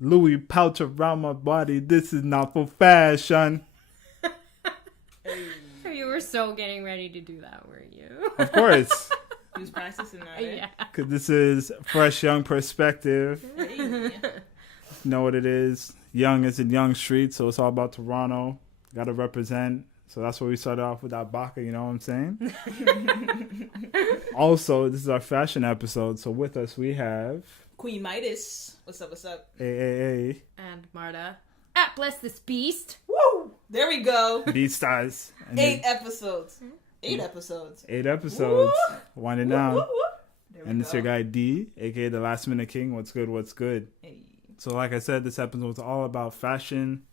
Louis pouch around my body. This is not for fashion. You were so getting ready to do that, weren't you? Of course. He was practicing that, right? Yeah. Because this is Fresh Young Perspective. Hey. You know what it is. Young is in Young Street, so it's all about Toronto. Got to represent. So that's where we started off with that Baka, you know what I'm saying? Also, this is our fashion episode, so with us we have... Queen Midas. What's up, what's up? Hey. And Marta. Ah, bless this beast. Woo! There we go. Beat Stars. 8 episodes. 8 episodes. 8 episodes. Woo! Winding Woo, down. woo, woo. There we And it's go. your guy D, aka the Last Minute King. What's good, what's good? Hey. So like I said, this episode was all about fashion.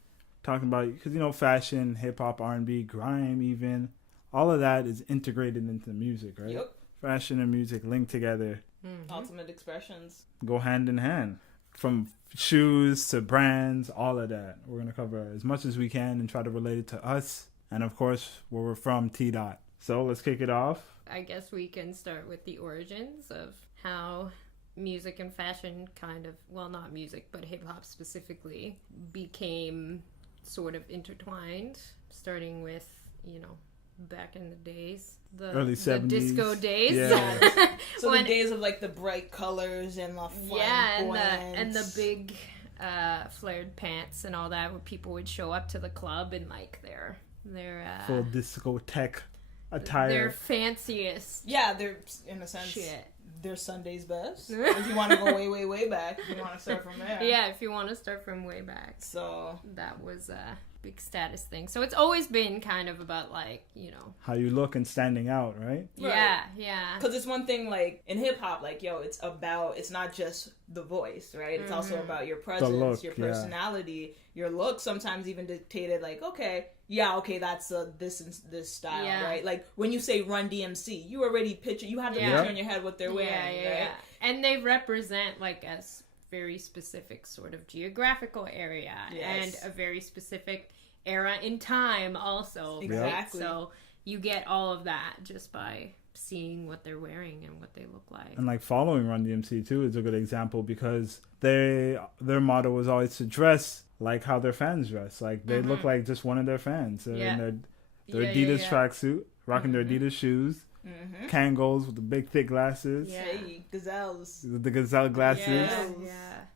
Talking about, because you know, fashion, hip-hop, R&B, grime even. All of that is integrated into music, right? Yep. Fashion and music linked together. Ultimate expressions. Go hand in hand. From shoes to brands, all of that. We're going to cover as much as we can and try to relate it to us. And of course, where we're from, T. Dot. So let's kick it off. I guess we can start with the origins of how music and fashion kind of, well, not music, but hip-hop specifically, became sort of intertwined, starting with, you know, back in the days. The Early 70s. The disco days. Yeah. So When- the days of like the bright colors and the Yeah, flamboyant. and the big flared pants and all that, where people would show up to the club in like their Full discotheque their attire. fanciest Yeah, they're in a sense shit. they're Sunday's best. If you want to go way, way, way back, if you want to start from there. Yeah, if you want to start from way back. So That was a big status thing. So it's always been kind of about like, you know. How you look and standing out, right? Yeah, yeah. because it's one thing like in hip hop, like it's not just the voice, right? It's also about your presence, look, your yeah. personality, your look. Sometimes even dictated like, okay, that's this style, Yeah. right? Like when you say Run DMC, you already picture, you have the Yeah. picture in your head what they're wearing, right? And they represent like a very specific sort of geographical area Yes. and a very specific era in time also. Exactly. So you get all of that just by seeing what they're wearing and what they look like. And like following Run DMC too is a good example because their motto was always to dress like how their fans dress. Like they look like just one of their fans. They're in their Adidas tracksuit, rocking their Adidas shoes, Kangol with the big thick glasses, Yeah. Hey, gazelles. the gazelle glasses. Yeah.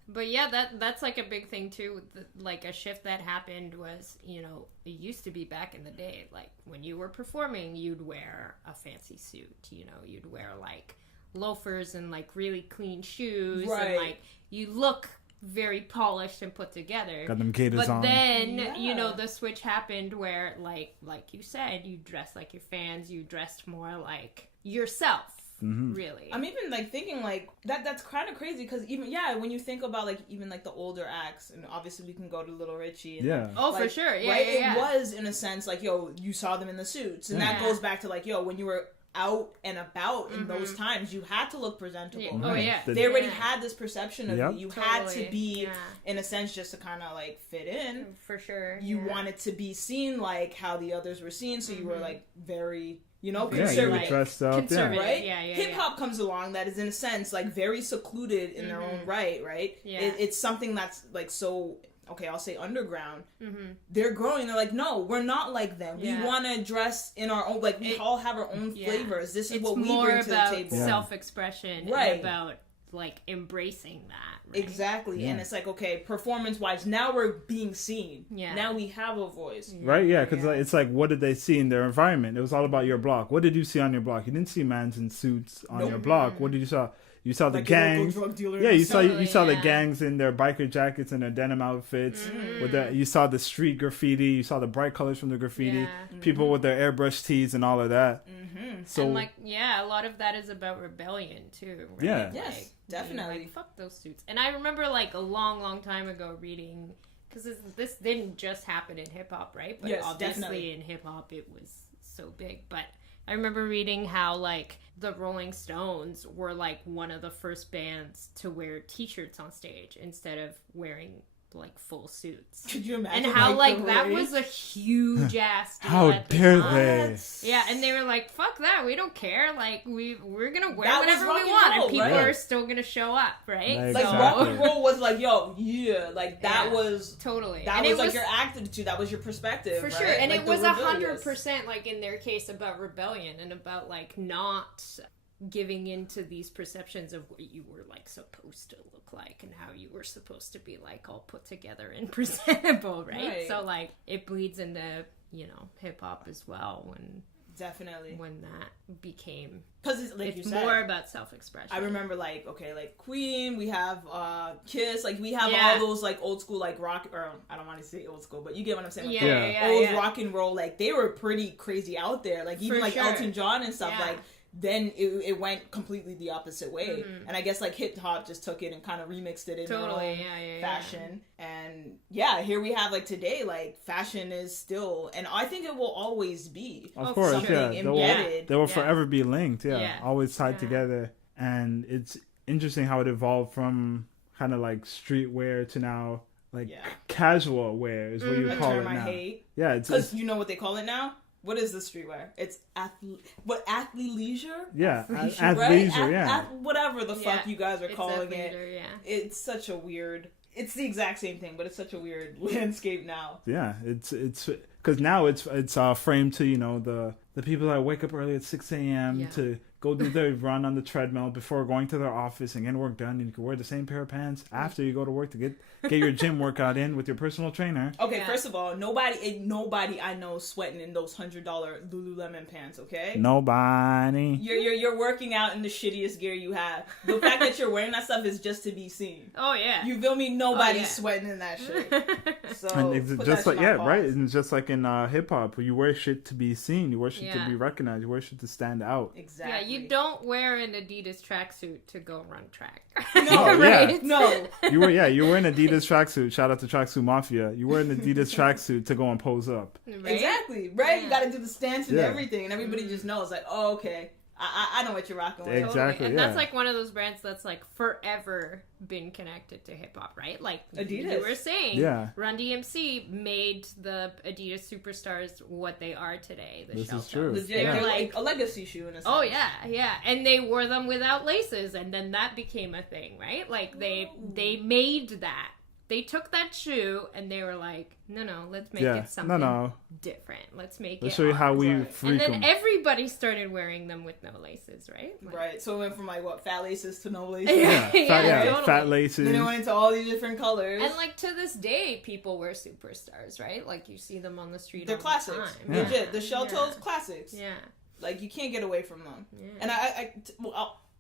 But yeah, that's like a big thing too. Like a shift that happened was, you know, it used to be back in the day, like when you were performing, you'd wear a fancy suit, you know, you'd wear like loafers and like really clean shoes Right. and like you look very polished and put together. Got them gators But on. then, you know, the switch happened where like you said, you dressed like your fans, you dressed more like yourself. Really. I'm even like thinking like that's kind of crazy because even when you think about like even like the older acts, and obviously we can go to Little Richie and Yeah. Oh, like, for sure. Yeah, right? yeah. It was in a sense like you saw them in the suits, and that Yeah. goes back to like when you were out and about in those times, you had to look presentable. Yeah. Oh, yeah. They already Yeah. had this perception of Yep. you. You had to Totally. be Yeah. in a sense just to kind of like fit in. For sure. You yeah. wanted to be seen like how the others were seen, so you were like very Yeah, you were conservative. dressed up. Conservative. Yeah. Right? Yeah, yeah, Hip hop comes along that is in a sense like very secluded in their own right? Yeah. It's something that's like so I'll say underground. They're growing. They're like, no, we're not like them. Yeah. We want to dress in our own. Like we all have our own flavors. This is It's what we more bring to the about table. self-expression Right. and about like embracing that. Right? Exactly. Yeah. And it's like, okay, performance wise, now we're being seen. Yeah. Now we have a voice. Right, yeah, because it's like, what did they see in their environment? It was all about your block. What did you see on your block? You didn't see mans in suits on your block. What did you saw? You saw the Like your local gangs. drug dealer. Yeah, you saw the yeah. gangs in their biker jackets and their denim outfits. With you saw the street graffiti. You saw the bright colors from the graffiti. Yeah. People with their airbrush tees and all of that. So And like, a lot of that is about rebellion too. Right? Yeah. Like, Yes, you know, definitely. like, fuck those suits. And I remember like a long time ago reading, because this didn't just happen in hip hop, right? But Yes, obviously definitely. in hip hop it was so big. But I remember reading how like the Rolling Stones were like one of the first bands to wear t-shirts on stage instead of wearing like full suits. Could you imagine? And how like that was a huge ass deal. How at the dare time. they? Yeah, and they were like, "Fuck that, we don't care. Like we're gonna wear That whatever was we rock want, and and people roll, right? are still gonna show up, right?" Like, Like so, rock and roll was like, yo, yeah, like that Yeah. was totally. that and was it like was your attitude, that was your perspective, for right? sure, and like it was rebellious. 100% like in their case about rebellion and about like not giving into these perceptions of what you were like supposed to look like and how you were supposed to be like all put together and presentable, right? So like it bleeds into, you know, hip hop as well when definitely that became, because like it's you said, more about self-expression. I remember like, okay, like Queen, we have Kiss, like we have Yeah. all those like old school like rock, or I don't want to say old school, but you get what I'm saying, like, Yeah. old rock and roll, like they were pretty crazy out there, like even For like sure. Elton John and stuff, Yeah. like then it went completely the opposite way, and I guess like hip hop just took it and kind of remixed it in their own fashion, and here we have like today, like fashion is still, and I think it will always be, of course, something embedded. They will forever be linked, Yeah. always tied together, and it's interesting how it evolved from kind of like streetwear to now like casual wear is what you call it now. Yeah, it's because you know what they call it now. What is the streetwear? It's athleisure? Yeah, athleisure, yeah. Whatever the fuck you guys are calling it. Yeah. It's such a weird. It's the exact same thing, but it's such a weird landscape now. Yeah, it's because now it's framed to, you know, the people that wake up early at 6 a.m. to go do their run on the treadmill before going to their office and getting work done, and you can wear the same pair of pants after you go to work to get your gym workout in with your personal trainer. Okay, first of all, nobody I know is sweating in those $100 Lululemon pants. Okay, nobody. You're working out in the shittiest gear you have. The fact that you're wearing that stuff is just to be seen. Oh yeah, you feel me? Nobody's sweating in that shit. So and it's just like right. It's just like in hip hop, you wear shit to be seen. You wear shit to be recognized. You wear shit to stand out. Exactly. Yeah, you don't wear an Adidas tracksuit to go run track. No, right? No. You wear an Adidas tracksuit. Shout out to Tracksuit Mafia. You wear an Adidas tracksuit to go and pose up. Right? Exactly. Right. Yeah. You got to do the stance and everything, and everybody just knows. Like, oh, okay. I know what you're rocking with. Exactly. Totally. And that's like one of those brands that's like forever been connected to hip hop, right? Like Adidas. You were saying, Run DMC made the Adidas superstars what they are today. This is true. Legit. They're like a legacy shoe in a sense. Oh yeah. And they wore them without laces, and then that became a thing, right? Like they made that. They took that shoe and they were like, no, let's make it something different. Let's make Let's it show you how we and freak then them. Everybody started wearing them with no laces, right? Like, right. So it went from like what, fat laces to no laces. Totally. Fat laces. Then it went into all these different colors. And like to this day, people wear superstars, right? Like you see them on the street. They're all classics. The time. Legit. The shell toes, classics. Yeah. Like you can't get away from them. Yeah. And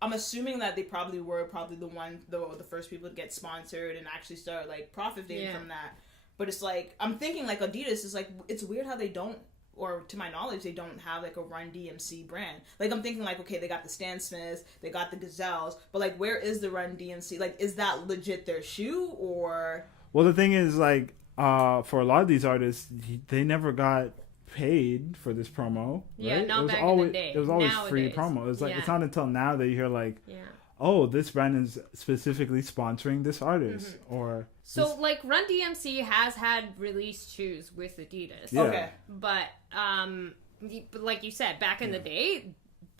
I'm assuming that they probably were the first people to get sponsored and actually start like profiting from that. But it's like, I'm thinking like Adidas is like, it's weird how they don't, or to my knowledge, they don't have like a Run DMC brand. Like I'm thinking like, okay, they got the Stan Smiths, they got the Gazelles, but like where is the Run DMC? Like is that legit their shoe or? Well, the thing is like, for a lot of these artists, they never got paid for this promo. Yeah, right? not it was back always, in the day. It was always Nowadays, free promo. It's like it's not until now that you hear like, oh, this brand is specifically sponsoring this artist, or so like Run DMC has had released shoes with Adidas. Yeah. Okay, but like you said, back in the day,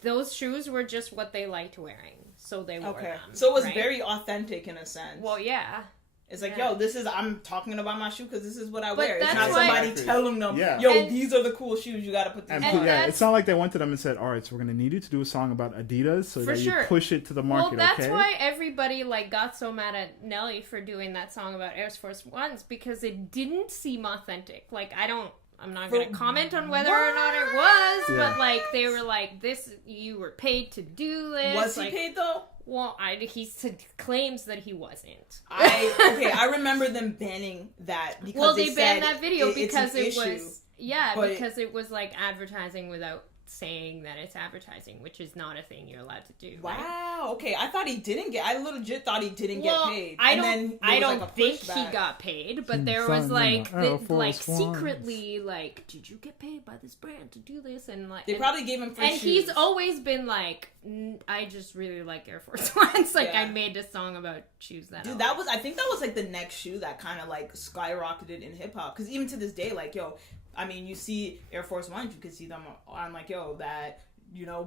those shoes were just what they liked wearing, so they wore them. So it was very authentic in a sense. Well, yeah. It's like, yo, I'm talking about my shoe because this is what I wear. It's that's not somebody telling them, yo, these are the cool shoes, you got to put these on. It's not like they went to them and said, all right, so we're going to need you to do a song about Adidas so that you push it to the market, Well, that's why everybody, like, got so mad at Nelly for doing that song about Air Force Ones, because it didn't seem authentic. Like, I'm not going to comment on whether or not it was, but, like, they were like, you were paid to do this. Was he paid, though? Well, he claims that he wasn't. I remember them banning that because they banned that video because it was because it was like advertising without saying that it's advertising, which is not a thing you're allowed to do. Wow. Right? Okay. I thought he didn't get. I legit thought he didn't get paid. I don't think he got paid, but there was like secretly like, did you get paid by this brand to do this? And like they probably gave him free shoes. And he's always been like, I just really like Air Force Ones. Like I made a song about shoes that. Dude, I think that was like the next shoe that kind of like skyrocketed in hip hop. Because even to this day, like I mean, you see Air Force Ones, you could see them on like, that,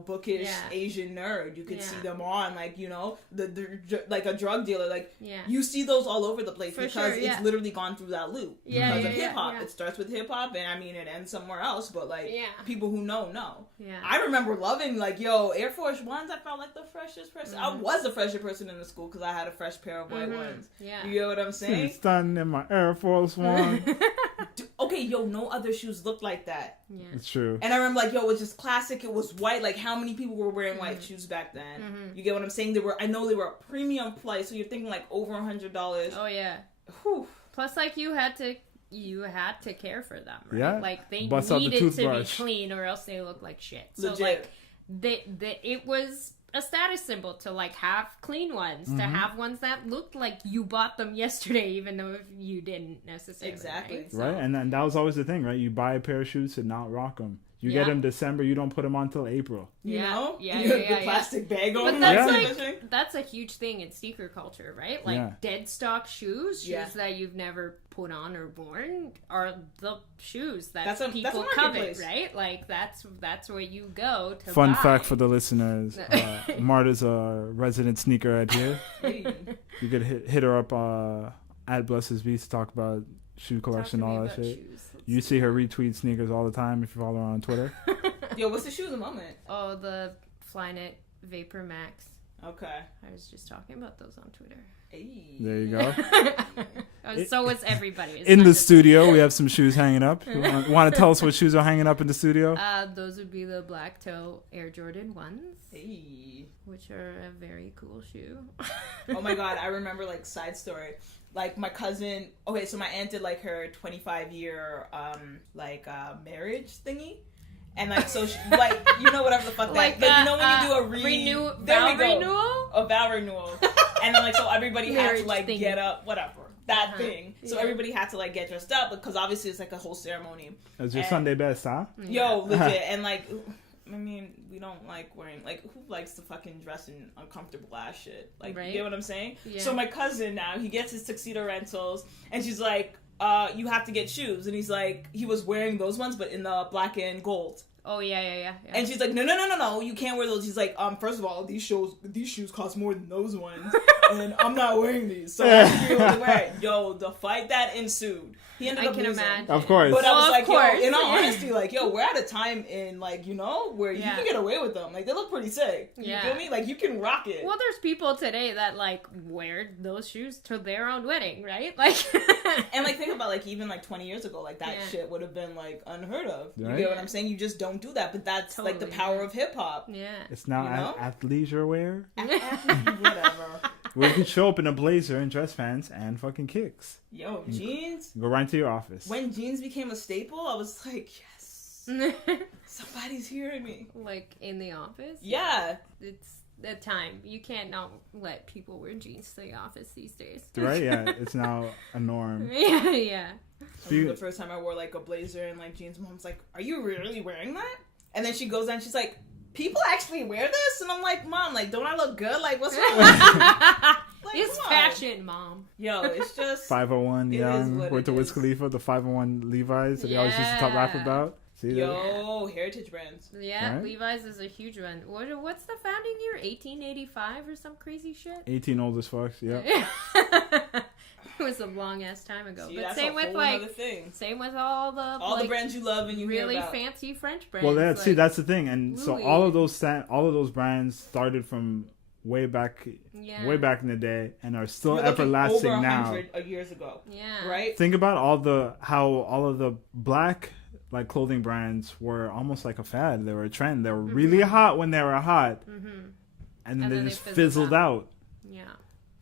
bookish Asian nerd. You could see them on like, the like a drug dealer. Like, you see those all over the place because it's literally gone through that loop because of hip hop. It starts with hip hop, and I mean, it ends somewhere else. But like, people who know. Yeah. I remember loving like, Air Force Ones. I felt like the freshest person. I was the freshest person in the school because I had a fresh pair of white ones. Yeah. You get what I'm saying? Standing in my Air Force One. Okay, no other shoes looked like that. Yeah. It's true. And I remember like, it was just classic. It was white. Like, how many people were wearing white shoes back then? You get what I'm saying? I know they were a premium price, so you're thinking like over $100. Oh yeah. Whew. Plus, like you had to care for them, right? Yeah. Like they needed to be clean, or else they look like shit. So legit. like, it was a status symbol to like have clean ones, to have ones that looked like you bought them yesterday, even though you didn't necessarily. Exactly. Right? Right, and that was always the thing, right? You buy a pair of shoes to not rock them. You get them December, you don't put them on until April. You know? The plastic bag on. But that's that's a huge thing in sneaker culture, right? Like dead stock shoes that you've never put on or worn are the shoes that people covet, right? Like that's where you go to Fun buy. fact for the listeners: Marta's a resident sneakerhead here. You could hit her up at Blesses Beats to talk about shoe collection, all that shit. You see her retweet sneakers all the time if you follow her on Twitter. Yo, what's the shoe of the moment? Oh, the Flyknit Vapor Max. Okay. I was just talking about those on Twitter. Hey. There you go. So was everybody. It's in the studio, we have some shoes hanging up. You want to tell us what shoes are hanging up in the studio? Those would be the black toe Air Jordan 1s. Hey. Which are a very cool shoe. Oh my god, I remember, like, side story. Like, my cousin... Okay, so my aunt did, like, her 25-year, marriage thingy. And, like, so, she, like, whatever the fuck like, that... But, when you do a vow renewal? A vow renewal. And then, like, so everybody had to, like, thingy. get up, whatever. That thing. So everybody had to, like, get dressed up because obviously it's, like, a whole ceremony. It was your Sunday best, huh? Yo, legit. And, like... I mean, we don't like wearing, like, who likes to fucking dress in uncomfortable ass shit? Like, right? You get what I'm saying? Yeah. So my cousin now, he gets his tuxedo rentals, and she's like, you have to get shoes. And he's like, he was wearing those ones, but in the black and gold. Oh, yeah. And she's like, no, you can't wear those. He's like, first of all, these shoes cost more than those ones, and I'm not wearing these, so I should be able to wear it. Yo, the fight that ensued. He ended up losing. Imagine. Of course. But I was like, yo, in all honesty, like, yo, we're at a time in, like, where you can get away with them. Like, they look pretty sick. You feel me? Like, you can rock it. Well, there's people today that, like, wear those shoes to their own wedding, right? Like... And, like, think about, like, even, like, 20 years ago, like, that shit would have been, like, unheard of. You get what I'm saying? You just don't do that. But that's, like, the power of hip-hop. Yeah. It's now athleisure wear. Whatever. Where you can show up in a blazer and dress pants and fucking kicks. Yo, jeans? Go right to your office. When jeans became a staple, I was like, yes. Somebody's hearing me. Like, in the office? Yeah. It's the time. You can't not let people wear jeans to the office these days. Right? Yeah. It's now a norm. Yeah. I remember the first time I wore, like, a blazer and, like, jeans. Mom's like, are you really wearing that? And then she goes down, she's like, people actually wear this? And I'm like, Mom, like, don't I look good? Like, what's wrong with you? Like, it's fashion, Mom. Yo, it's just... 501 Young, went to Wiz Khalifa, the 501 Levi's that they always used to talk rap about. See that? Heritage brands. Yeah, right? Levi's is a huge one. What's the founding year? 1885 or some crazy shit? 18 old as fuck, yeah. It was a long ass time ago. See, but same with all the brands you love and you really hear about. fancy French brands. Well, that's the thing, and Louis. So all of those brands started from way back in the day and are still everlasting over now. 100 years ago. Yeah. Right. Think about how all of the black like clothing brands were almost like a fad. They were a trend. They were really hot when they were hot, and then they just fizzled out. Yeah.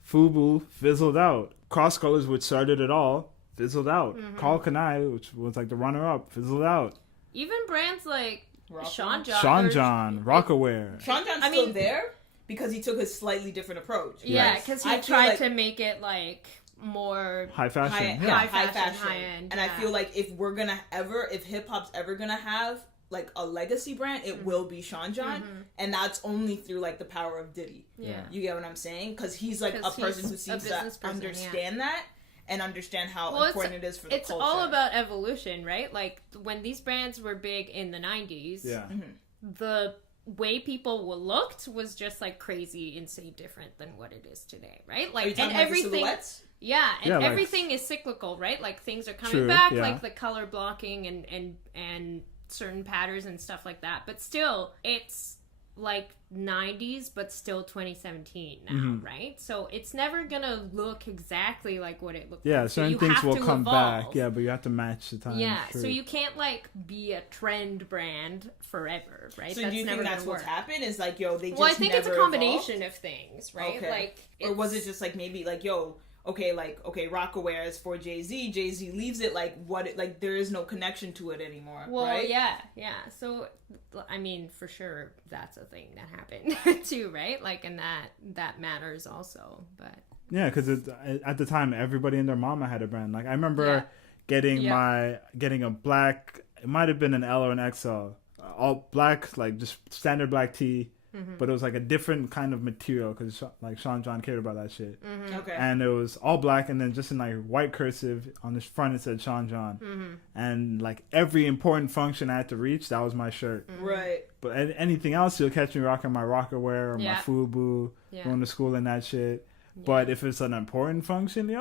FUBU fizzled out. Cross Colors, which started it all, fizzled out. Carl Kanai, which was like the runner-up, fizzled out. Even brands like Sean John, Rockaware. Sean John's still there because he took a slightly different approach. Yeah, because he tried to make it like more high fashion, high fashion, high end. And I feel like if hip hop's ever gonna have like a legacy brand, it will be Sean John, and that's only through like the power of Diddy. Yeah, you get what I'm saying? Because he's like a person who seems to understand that and understand how important it is for the culture. It's all about evolution, right? Like when these brands were big in the 90s, the way people looked was just like crazy, insane, different than what it is today, right? Like, and everything. Everything is cyclical, right? Like things are coming back, like the color blocking and certain patterns and stuff like that. But still, it's like 90s, but still 2017 now, right? So it's never gonna look exactly like what it looked like. Certain things will come back. Yeah, but you have to match the time. Yeah, so you can't like be a trend brand forever, right? So do you think that's what's happened? Is like, they just I think it's a combination evolved? Of things, right? Okay. Like, or was it just like maybe like, Rockaware is for Jay-Z. Jay-Z leaves it like there is no connection to it anymore. Well, right? yeah. So, I mean, for sure, that's a thing that happened too, right? Like, and that matters also. But yeah, because at the time, everybody and their mama had a brand. Like I remember getting a black. It might have been an L or an XL, all black, like just standard black tee. But it was like a different kind of material because like Sean John cared about that shit. Okay. And it was all black and then just in like white cursive on the front it said Sean John. And like every important function I had to reach, that was my shirt. Right. But anything else, you'll catch me rocking my Rockaware or my FUBU, going to school and that shit. But if it's an important function,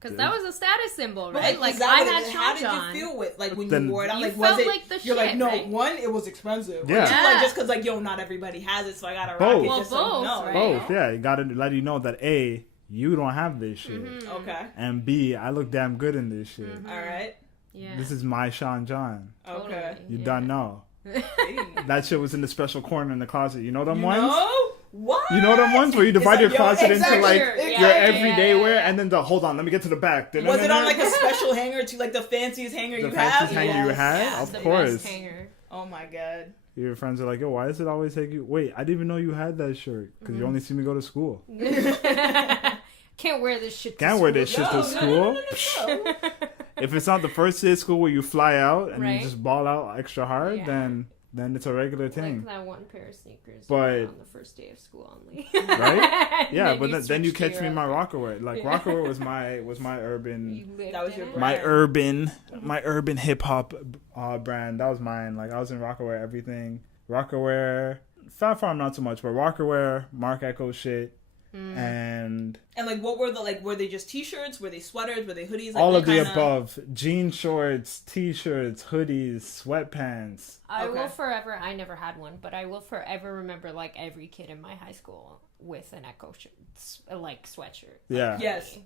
because that was a status symbol, right? Like I had Sean John. How did you feel with when you wore it? I'm like, was it? Like the you're shit, like, no. Right? One, it was expensive. Yeah. Like just because not everybody has it, so I gotta rock it. Well, just both, so right? Both, yeah. You gotta let you know that A, you don't have this shit. Okay. And B, I look damn good in this shit. All right. Yeah. This is my Sean John. Okay. You done know. That shit was in the special corner in the closet. You know them ones? What? You know them ones where you divide your closet into like your everyday wear and then hold on, let me get to the back. Was it on like a special hanger to like the fanciest hanger you have? The fanciest hanger you had? Of course. Oh my god. Your friends are like, yo, why does it always take you? Wait, I didn't even know you had that shirt because you only see me go to school. Can't wear this shit to Can't school. wear this shit to school. No. If it's not the first day of school where you fly out and you just ball out extra hard, then it's a regular thing. Like that one pair of sneakers but on the first day of school only. Right? Yeah, but then you catch me in my Rockaware. Like Rockaware was my urban. That was your brand. My urban hip hop brand. That was mine. Like I was in Rockaware everything. Rockaware, Fat Farm not so much, but Rockaware, Mark Echo shit. And like what were they just t-shirts, were they sweaters, were they hoodies, all of the above? Jean shorts, t-shirts, hoodies, sweatpants. I never had one, but I will forever remember like every kid in my high school with an Echo shirt, like sweatshirt. Yeah. Yes.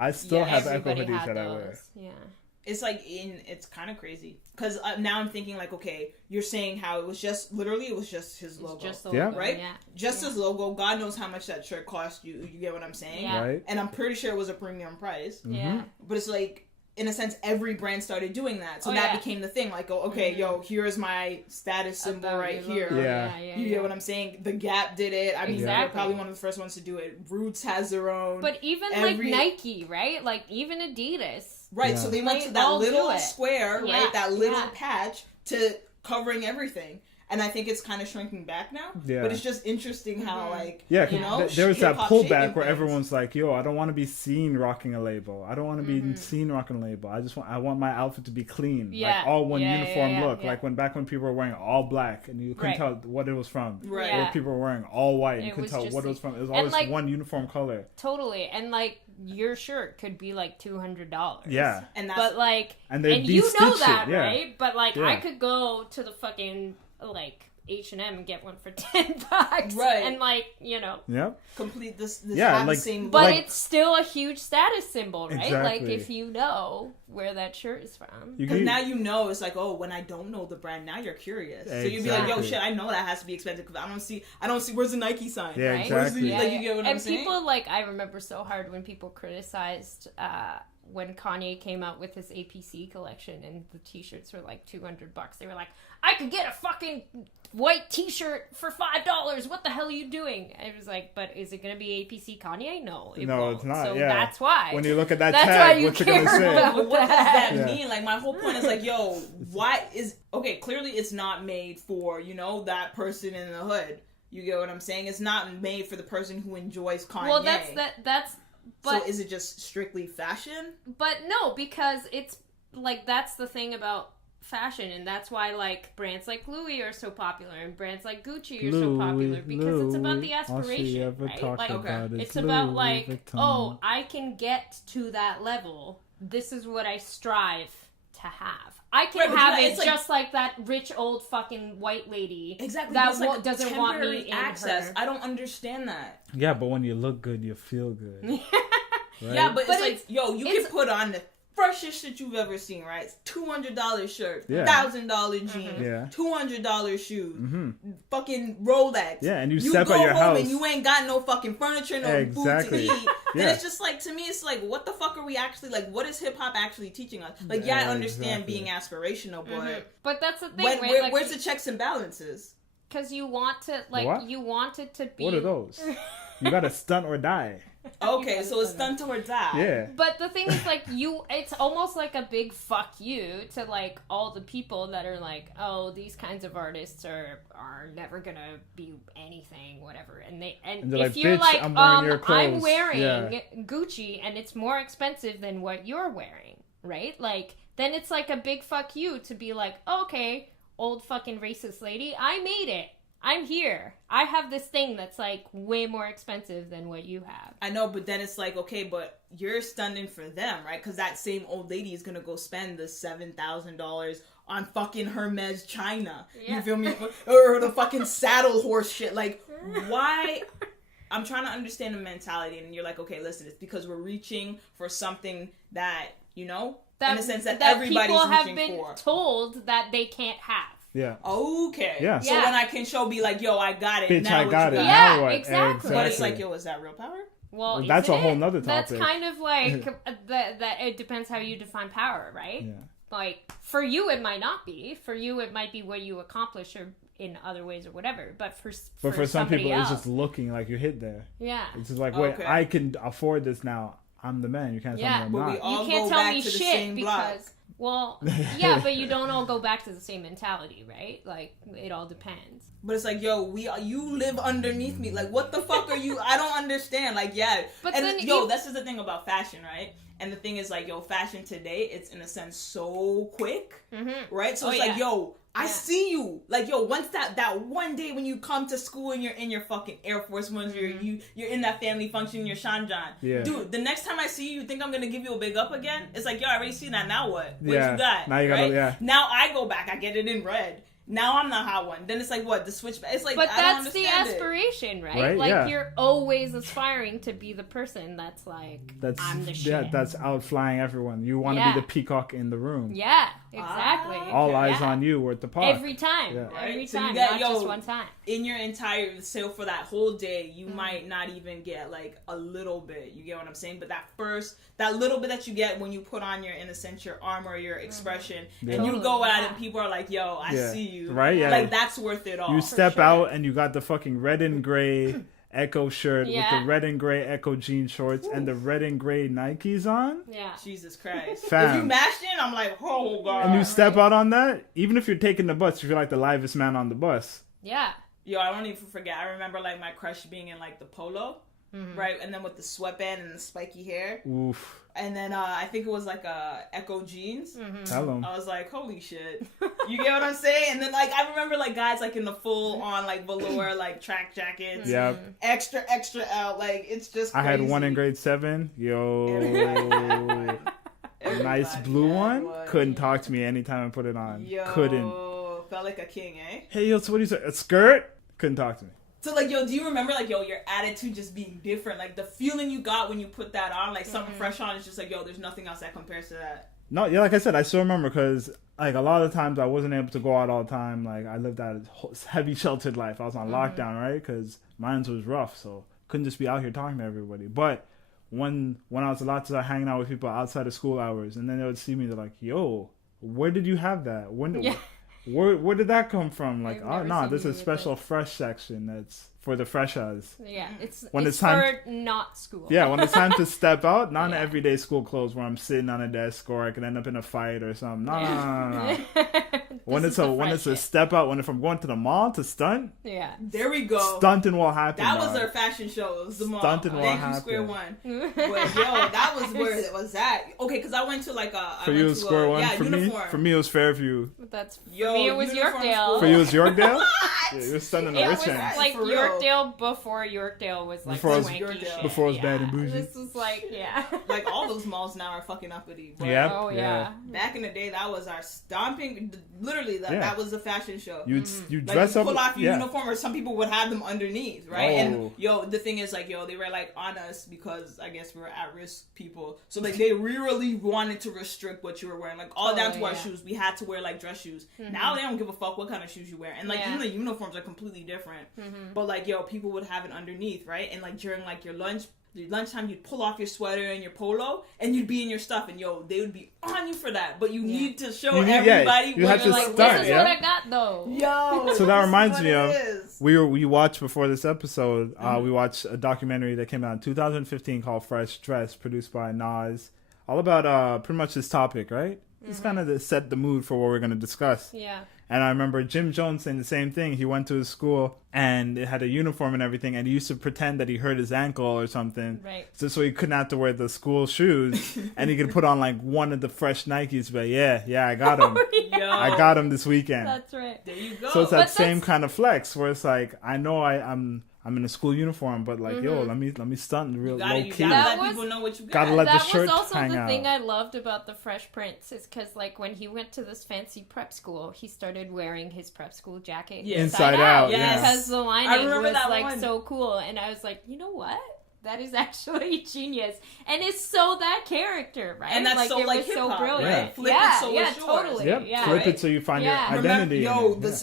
I still have Echo hoodies that I wear. Yeah. It's like it's kind of crazy because now I'm thinking like, okay, you're saying how it was just his logo, just the logo, right? Yeah. Just his logo. God knows how much that shirt cost you. You get what I'm saying? Yeah. Right. And I'm pretty sure it was a premium price. Yeah. But it's like, in a sense, every brand started doing that, so that became the thing. Like, here's my status symbol right here. Yeah. You get what I'm saying? The Gap did it. I mean, they're probably one of the first ones to do it. Roots has their own. But even like Nike, right? Like even Adidas. Right, so they went to that little square, right? That little patch to covering everything. And I think it's kind of shrinking back now. Yeah. But it's just interesting how, there was that pullback where everyone's like, yo, I don't want to be seen rocking a label. I don't want to be seen rocking a label. I want my outfit to be clean. Yeah. Like all one uniform look. Yeah. Like back when people were wearing all black and you couldn't tell what it was from. Right. Or people were wearing all white and you couldn't tell what it was from. It was always like, one uniform color. Totally. And like your shirt could be like $200. Yeah. And you know that, right? But like I could go to the fucking like H&M and get one for $10, right? And complete this same. But it's still a huge status symbol, right? Exactly. Like if you know where that shirt is from, because now it's like, oh, when I don't know the brand, now you're curious, so you'd be like, yo, shit, I know that has to be expensive because I don't see where's the Nike sign, right? Exactly. You get what I'm saying? And people I remember so hard when people criticized when Kanye came out with his APC collection and the t-shirts were like $200. They were like, I could get a fucking white t-shirt for $5. What the hell are you doing? I was like, but is it going to be APC Kanye? No, it's not. So that's why. When you look at that tag, what's it going to say? What does that mean? Like, my whole point is like, yo, why is... Okay, clearly it's not made for, you know, that person in the hood. You get what I'm saying? It's not made for the person who enjoys Kanye. Well, that's but, so is it just strictly fashion? But no, because it's like that's the thing about fashion, and that's why like brands like Louis are so popular and brands like Gucci are so popular because it's about the aspiration, right? Like it's about like, oh, I can get to that level. This is what I strive to have. I can have it just like that rich old fucking white lady that doesn't want me in access. I don't understand that. Yeah, but when you look good, you feel good. Right? Yeah, but it's like, yo, you can put on the freshest shit you've ever seen, right? It's $200 shirt, $1,000 jeans, $200 shoes, fucking Rolex. Yeah, and you step out your house and you ain't got no fucking furniture, no food to eat. Then it's just like, to me, it's like, what the fuck are we actually like? What is hip hop actually teaching us? Like, I understand being aspirational, but that's the thing. Where's the checks and balances? Because you want to, like, you want it to be. What are those? You gotta stunt or die. Okay, so it's stunt or die. Yeah. But the thing is, like, it's almost like a big fuck you to, like, all the people that are like, oh, these kinds of artists are never gonna be anything, whatever. And if like, you're like, I'm wearing Gucci and it's more expensive than what you're wearing, right? Like, then it's like a big fuck you to be like, okay, old fucking racist lady, I made it. I'm here. I have this thing that's like way more expensive than what you have. I know, but then it's like, okay, but you're stunning for them, right? Because that same old lady is gonna go spend the $7,000 on fucking Hermes China. Yeah. You feel me? Or the fucking saddle horse shit. Like, why? I'm trying to understand the mentality, and you're like, okay, listen, it's because we're reaching for something that, you know, in the sense that everybody's people have reaching been for. Told that they can't have. Yeah. Okay. Yeah. So when I can show, be like, yo, I got it. Bitch, now I got it. Yeah, what? exactly. But it's like, yo, is that real power? Well, that's a whole nother topic. That's kind of like that. It depends how you define power, right? Yeah. Like for you, it might not be. For you, it might be what you accomplish or in other ways or whatever. But for some people, else, it's just looking like you hit there. Yeah. It's just like, wait, I can afford this now. I'm the man. You can't tell me I'm not. You can't tell me shit because. Well, yeah, but you don't all go back to the same mentality, right? Like, it all depends. But it's like, yo, you live underneath me. Like, what the fuck are you? I don't understand. Like, yeah. But and then that's just the thing about fashion, right? And the thing is, like, yo, fashion today, it's in a sense so quick, right? So it's like, yo, I see you. Like, yo, once that one day when you come to school and you're in your fucking Air Force Ones, you're in that family function, you're Sean John. Yeah. Dude, the next time I see you, you think I'm going to give you a big up again? It's like, yo, I already seen that. Now what? What you got? Now you got Now I go back. I get it in red. Now I'm the hot one. Then it's like, what? The switch back? It's like, but I don't that's the understand aspiration, right? Like, you're always aspiring to be the person that's like, I'm the shit. Yeah, that's outflying everyone. You want to be the peacock in the room. Yeah, exactly. All eyes on you. We're at the park. Every time. Yeah. Every time. So not just one time. In your entire, so for that whole day, you might not even get like a little bit. You get what I'm saying? But that little bit that you get when you put on your, in a sense, your armor, your expression, and you go out and people are like, yo, I see you. Right? Yeah. Like, that's worth it all. You step out and you got the fucking red and gray Echo shirt with the red and gray Echo jean shorts and the red and gray Nikes on. Yeah. Jesus Christ. Fam. If you mashed in, I'm like, oh God. And you step out on that, even if you're taking the bus, you feel like the livest man on the bus. Yeah. Yo, I don't even forget. I remember like my crush being in like the polo. Right, and then with the sweatband and the spiky hair. Oof. And then I think it was like Echo jeans. Tell them. I was like, holy shit. You get what I'm saying? And then like I remember like guys like in the full on like velour like track jackets. Yeah. Extra out. Like it's just crazy. I had one in grade 7. Yo. Nice blue one. Couldn't talk to me anytime I put it on. Yo. Couldn't. Felt like a king, eh? Hey, yo, so what do you say? A skirt? Couldn't talk to me. So, like, yo, do you remember, like, yo, your attitude just being different? Like, the feeling you got when you put that on, like, something fresh on, it's just like, yo, there's nothing else that compares to that. No, yeah, like I said, I still remember because, like, a lot of the times I wasn't able to go out all the time. Like, I lived that heavy sheltered life. I was on lockdown, right? Because mine was rough, so couldn't just be out here talking to everybody. But when I was allowed to start hanging out with people outside of school hours, and then they would see me, they're like, "Yo, where did you have that? Where did that come from?" Like, oh no, there's a special fresh section that's for the freshers. Yeah, it's time for not school. Yeah, when it's time to step out, not an everyday school clothes where I'm sitting on a desk or I can end up in a fight or something. No. When it's a step out, if I'm going to the mall to stunt, there we go. Stunting will happen. That was their fashion show. It was the mall. Stunting will Thank happen. you, Square One. But that was where it was at. Okay, because I went to like a for you, Square One. For uniform. For me, it was Fairview. For me, it was Yorkdale. For you, it was Yorkdale. Yeah, you were stunting the rich ends. Like Yorkdale before Yorkdale was like swanky shit. Before it was bad and bougie. This was like like all those malls now are fucking uppity. Yeah. Oh yeah. Back in the day, that was our stomping. Literally, that was the fashion show. You like, dress up, pull off your uniform, or some people would have them underneath, right? Oh. And the thing is, like, they were like on us because I guess we were at risk people. So like they really wanted to restrict what you were wearing, like all down to our shoes. We had to wear like dress shoes. Now they don't give a fuck what kind of shoes you wear, and like even the uniforms are completely different. But like people would have it underneath, right? And like during like your lunchtime, you'd pull off your sweater and your polo, and you'd be in your stuff, and they would be on you for that. But you need to show everybody. You have to like, start. This is what I got though. Yo. So that reminds me of we watched before this episode. We watched a documentary that came out in 2015 called Fresh Dress, produced by Nas, all about pretty much this topic, right? It's kind of to set the mood for what we're going to discuss. Yeah. And I remember Jim Jones saying the same thing. He went to his school and it had a uniform and everything, and he used to pretend that he hurt his ankle or something. Right. So he couldn't have to wear the school shoes, and he could put on like one of the fresh Nikes. But I got him. I got him this weekend. That's right. There you go. So it's that same kind of flex where it's like, I know I'm in a school uniform, but like, let me stunt real low key. You gotta let people know what you got. Gotta let the shirt hang out. That was also the thing I loved about the Fresh Prince, is because like when he went to this fancy prep school, he started wearing his prep school jacket inside out. Yes. Because the lining was like one. so cool, and I was like, you know what? That is actually genius, and it's so that character, right? And that's like, so like hip-hop, brilliant. Right? Flip it so it's yours. Totally. Yep. Yeah, flip it so you find your identity.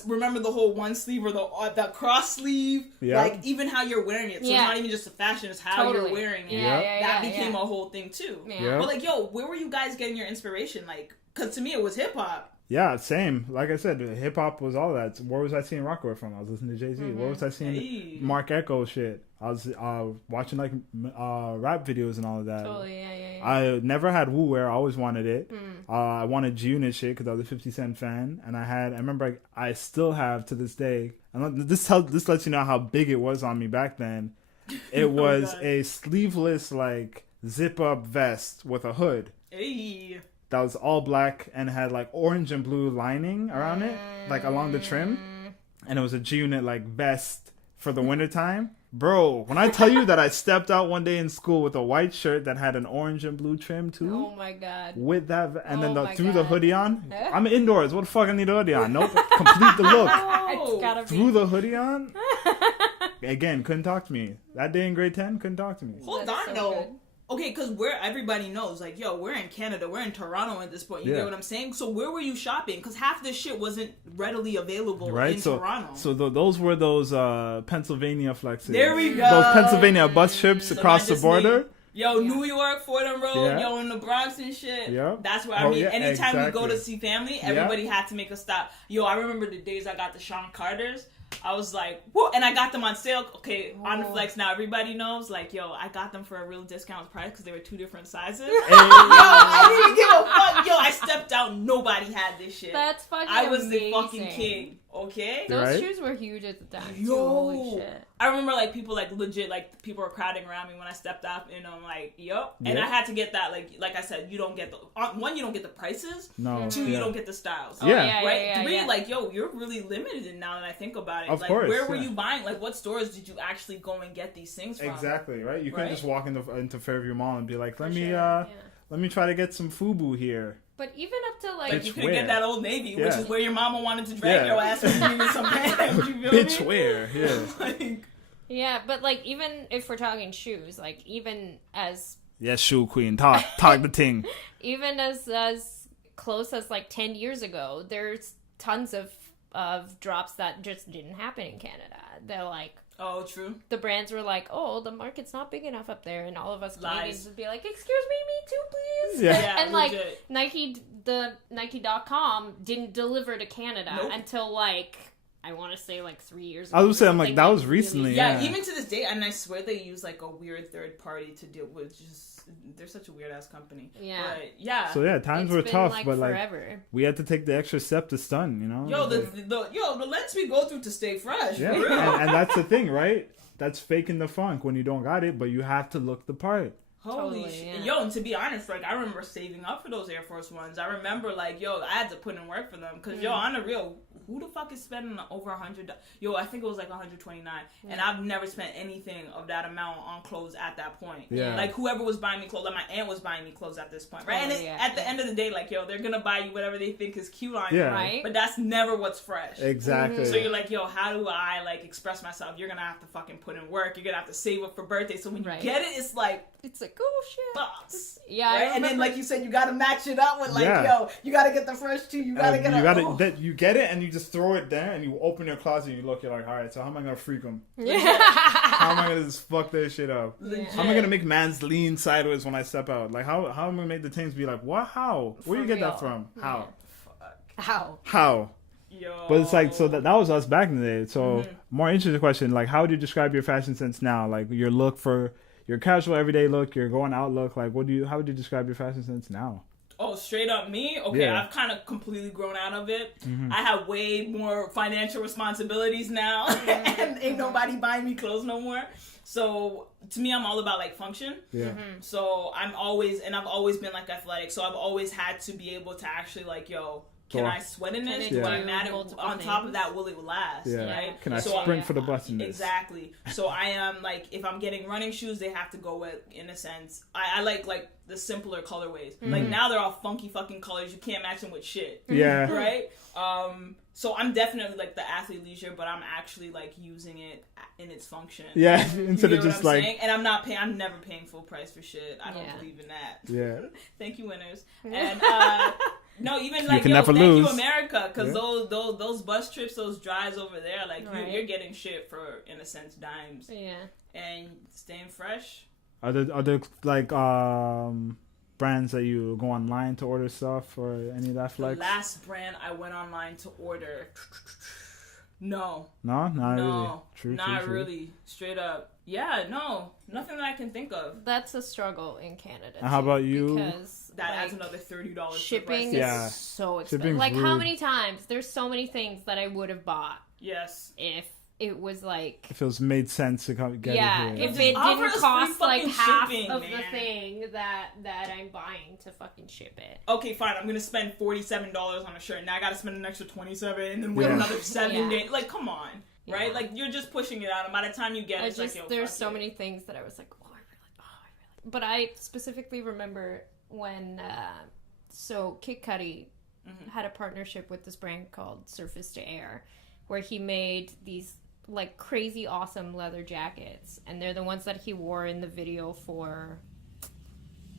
Remember the whole one sleeve or the cross sleeve? Yeah. Like even how you're wearing it. So it's not even just a fashion; it's how you're wearing it. That became a whole thing too. Yeah. But like, where were you guys getting your inspiration? Like, because to me it was hip hop. Yeah, same. Like I said, hip hop was all that. Where was I seeing Rockaway from? I was listening to Jay-Z. Where was I seeing Mark Echo shit? I was watching like rap videos and all of that. Totally, yeah. I never had Wu Wear. I always wanted it. I wanted G-Unit shit because I was a 50 Cent fan, and I remember I still have to this day. And this lets you know how big it was on me back then. It was a sleeveless like zip up vest with a hood. Hey. That was all black and had like orange and blue lining around it, like along the trim. And it was a G-Unit like vest for the wintertime. Bro, when I tell you that I stepped out one day in school with a white shirt that had an orange and blue trim too. Oh my God. With that, and then threw the hoodie on. I'm indoors. What the fuck I need a hoodie on? Nope. Complete the look. It's gotta threw the hoodie on. Again, couldn't talk to me. That day in grade 10, couldn't talk to me. Hold on, though. Okay, because everybody knows, like, we're in Canada, we're in Toronto at this point. You get what I'm saying? So where were you shopping? Because half this shit wasn't readily available in Toronto. So those were those Pennsylvania flexes. There we go. Those Pennsylvania bus trips across the border. New York, Fordham Road, in the Bronx and shit. Yeah. That's where, anytime we go to see family, everybody had to make a stop. I remember the days I got the Sean Carters. I was like, whoa, and I got them on sale. Okay, on the flex now. Everybody knows, like, I got them for a real discount price because they were 2 different sizes. I didn't give a fuck. I stepped out. Nobody had this shit. That's fucking I was amazing. the fucking king. Okay? Those shoes were huge at the time. Holy shit. I remember, like, people, like, legit, like, people were crowding around me when I stepped up, and I'm like, yup. And I had to get that, like I said, you don't get one, you don't get the prices. No. 2, you don't get the styles. Yeah. 3, like, you're really limited now that I think about it. Of like, course, where were you buying? Like, what stores did you actually go and get these things from? Exactly, right? You couldn't just walk into Fairview Mall and be like, let me try to get some FUBU here. But even up to like... But you could get that Old Navy, which is where your mama wanted to drag your ass when you needed some pants. You feel Bitch me? wear, yeah. Yeah, but like even if we're talking shoes, like even as... Yes, shoe queen, talk the thing. Even as close as like 10 years ago, there's tons of drops that just didn't happen in Canada. They're like Oh, true. The brands were like, "Oh, the market's not big enough up there," and all of us Canadians would be like, "Excuse me, me too, please." Yeah. And like the Nike.com didn't deliver to Canada until like I want to say like 3 years ago. I was saying like that was recently. Yeah, even to this day, and I swear they use like a weird third party to deal with. Just they're such a weird ass company. Yeah, but yeah. So yeah, times were tough, like, but forever. Like we had to take the extra step to stun. You know. Yo, the lengths we go through to stay fresh. Yeah, for real. and that's the thing, right? That's faking the funk when you don't got it, but you have to look the part. Holy shit. Yeah. Yo, and to be honest, like, I remember saving up for those Air Force Ones. I remember, like, yo, I had to put in work for them. Because, yo, on the real, who the fuck is spending over $100? Yo, I think it was like $129. And I've never spent anything of that amount on clothes at that point. Yeah. Like, whoever was buying me clothes, like, my aunt was buying me clothes at this point, right? And at the end of the day, like, yo, they're going to buy you whatever they think is cute on you. Right? But that's never what's fresh. Exactly. So you're like, yo, how do I, like, express myself? You're going to have to fucking put in work. You're going to have to save up for birthday. So when you get it, it's like, oh shit. Yeah, right? And then like you said, you gotta match it up with like, yo, you gotta get the fresh two. You gotta get you get it and you just throw it there and you open your closet and you look. You're like, all right, so how am I gonna freak them? Yeah. How am I gonna just fuck their shit up? Legit. How am I gonna make mans lean sideways when I step out? Like how am I gonna make the things be like, what? How? Where you get that from? How? How? Yo. But it's like, so that was us back in the day. So more interesting question, like how would you describe your fashion sense now? Like your look for your casual everyday look, your going out look, like how would you describe your fashion sense now? Oh, straight up me? Okay, I've kind of completely grown out of it. I have way more financial responsibilities now, and ain't nobody buying me clothes no more. So to me, I'm all about like function. Yeah. So I've always been like athletic. So I've always had to be able to actually like, yo, can I sweat in this? Do I matter? On top of that, will it last? Yeah. Right? Can I sprint for the bus in this? Exactly. So I am like, if I'm getting running shoes, they have to go with, in a sense, I like the simpler colorways. Like now they're all funky fucking colors. You can't match them with shit. Yeah. Right? So I'm definitely like the athleisure, but I'm actually like using it in its function. Yeah. Instead of just like. Saying? And I'm never paying full price for shit. I don't believe in that. Yeah. Thank you, winners. And no, even like, thank you, America, because those bus trips, those drives over there, like you're getting shit for, in a sense, dimes. Yeah. And staying fresh. Are there like brands that you go online to order stuff or any of that flex? The last brand I went online to order. No. No, not really. True. Not really. Straight up. Yeah, no, nothing that I can think of. That's a struggle in Canada. And how about you? Because that adds another $30. Shipping is so expensive. Like how many times? There's so many things that I would have bought. Yes. If it was like, if it was made sense to get it here. If it didn't cost like half shipping, of the thing that I'm buying to fucking ship it. Okay, fine. I'm gonna spend $47 on a shirt. Now I gotta spend an extra $27 and then wait another 7 days. Like, come on. Right? Yeah. Like, you're just pushing it out, and by the time you get it, it's like, yo, there's so many things that I was like, But I specifically remember when, so Kid Cudi had a partnership with this brand called Surface to Air, where he made these, like, crazy awesome leather jackets, and they're the ones that he wore in the video for...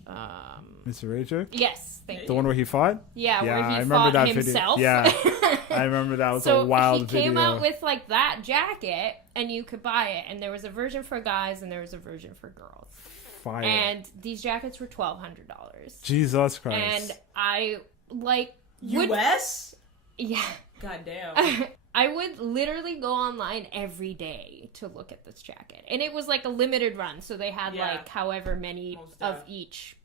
Mr. Rager? Yes, thank you. The one where he fought? Yeah, where he fought himself. Video. Yeah, I remember that. Was a wild video. So he came out with like that jacket, and you could buy it. And there was a version for guys, and there was a version for girls. Fire. And these jackets were $1,200. Jesus Christ. And I like US? Yeah. Goddamn. I would literally go online every day to look at this jacket. And it was like a limited run. So they had like however many of each,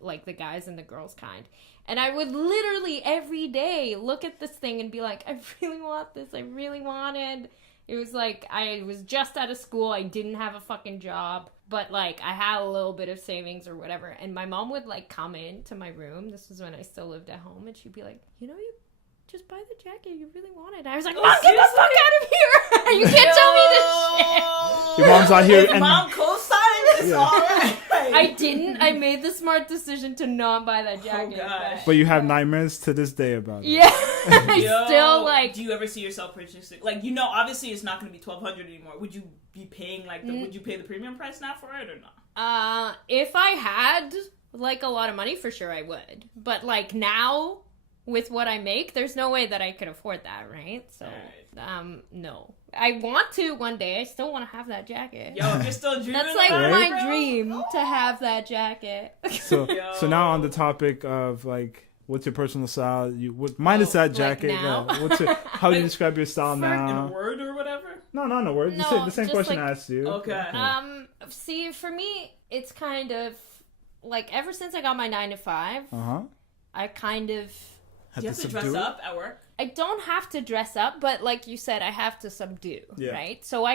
like the guys and the girls kind. And I would literally every day look at this thing and be like, I really want this. I really want it. It was like, I was just out of school. I didn't have a fucking job. But like, I had a little bit of savings or whatever. And my mom would like come into my room. This was when I still lived at home. And she'd be like, you know, you just buy the jacket. You really want it. I was like, Mom, get the fuck out of here. You can't tell me this shit. Your mom's out here. His mom co-signed this, all right. I didn't. I made the smart decision to not buy that jacket. Oh, gosh. But you have nightmares to this day about it. Yeah. I still like. Do you ever see yourself purchasing? Like, you know, obviously it's not going to be $1,200 anymore. Would you be paying like would you pay the premium price now for it or not? If I had like a lot of money, for sure I would. But like now, with what I make, there's no way that I could afford that, right? So, no. I want to one day. I still want to have that jacket. Yo, if you're still dreaming, that's like my dream to have that jacket. So now on the topic of like, what's your personal style? Minus that jacket. Like now? Yeah. How do you describe your style now? In a word or whatever? No, not in a word. No, the same question like, I asked you. Okay. See, for me, it's kind of like ever since I got my 9 to 5, I kind of. Do you have to dress up at work? I don't have to dress up, but like you said, I have to subdue, right? So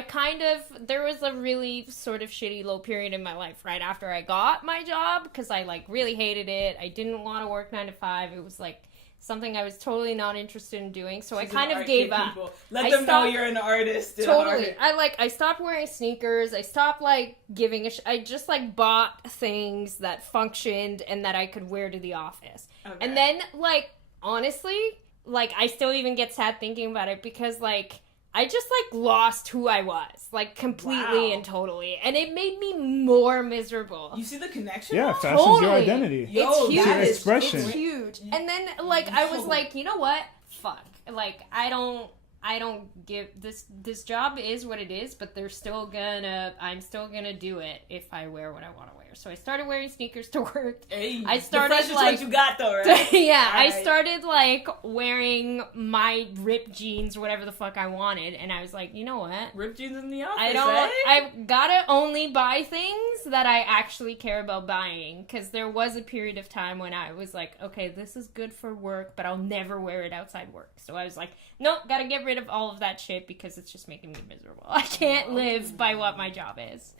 there was a really sort of shitty low period in my life right after I got my job because I like really hated it. I didn't want to work 9 to 5. It was like something I was totally not interested in doing. So I kind of gave up. Let them know you're an artist. Totally. I stopped wearing sneakers. I stopped like giving I just like bought things that functioned and that I could wear to the office. Okay. And then like, honestly, like, I still even get sad thinking about it because, like, I just, like, lost who I was, like, completely and totally. And it made me more miserable. You see the connection? Yeah, fashion's your identity. It's huge. It's your expression. It's huge. And then, like, I was like, you know what? Fuck. Like, I don't give this job is what it is, but I'm still gonna do it if I wear what I want to wear. So I started wearing sneakers to work. Hey, I started the like what you got though, right? Yeah, I started like wearing my ripped jeans, whatever the fuck I wanted, and I was like, you know what? Ripped jeans in the office. I gotta only buy things that I actually care about buying, because there was a period of time when I was like, okay, this is good for work, but I'll never wear it outside work. So I was like, nope, gotta get rid of all of that shit because it's just making me miserable. I can't live by what my job is.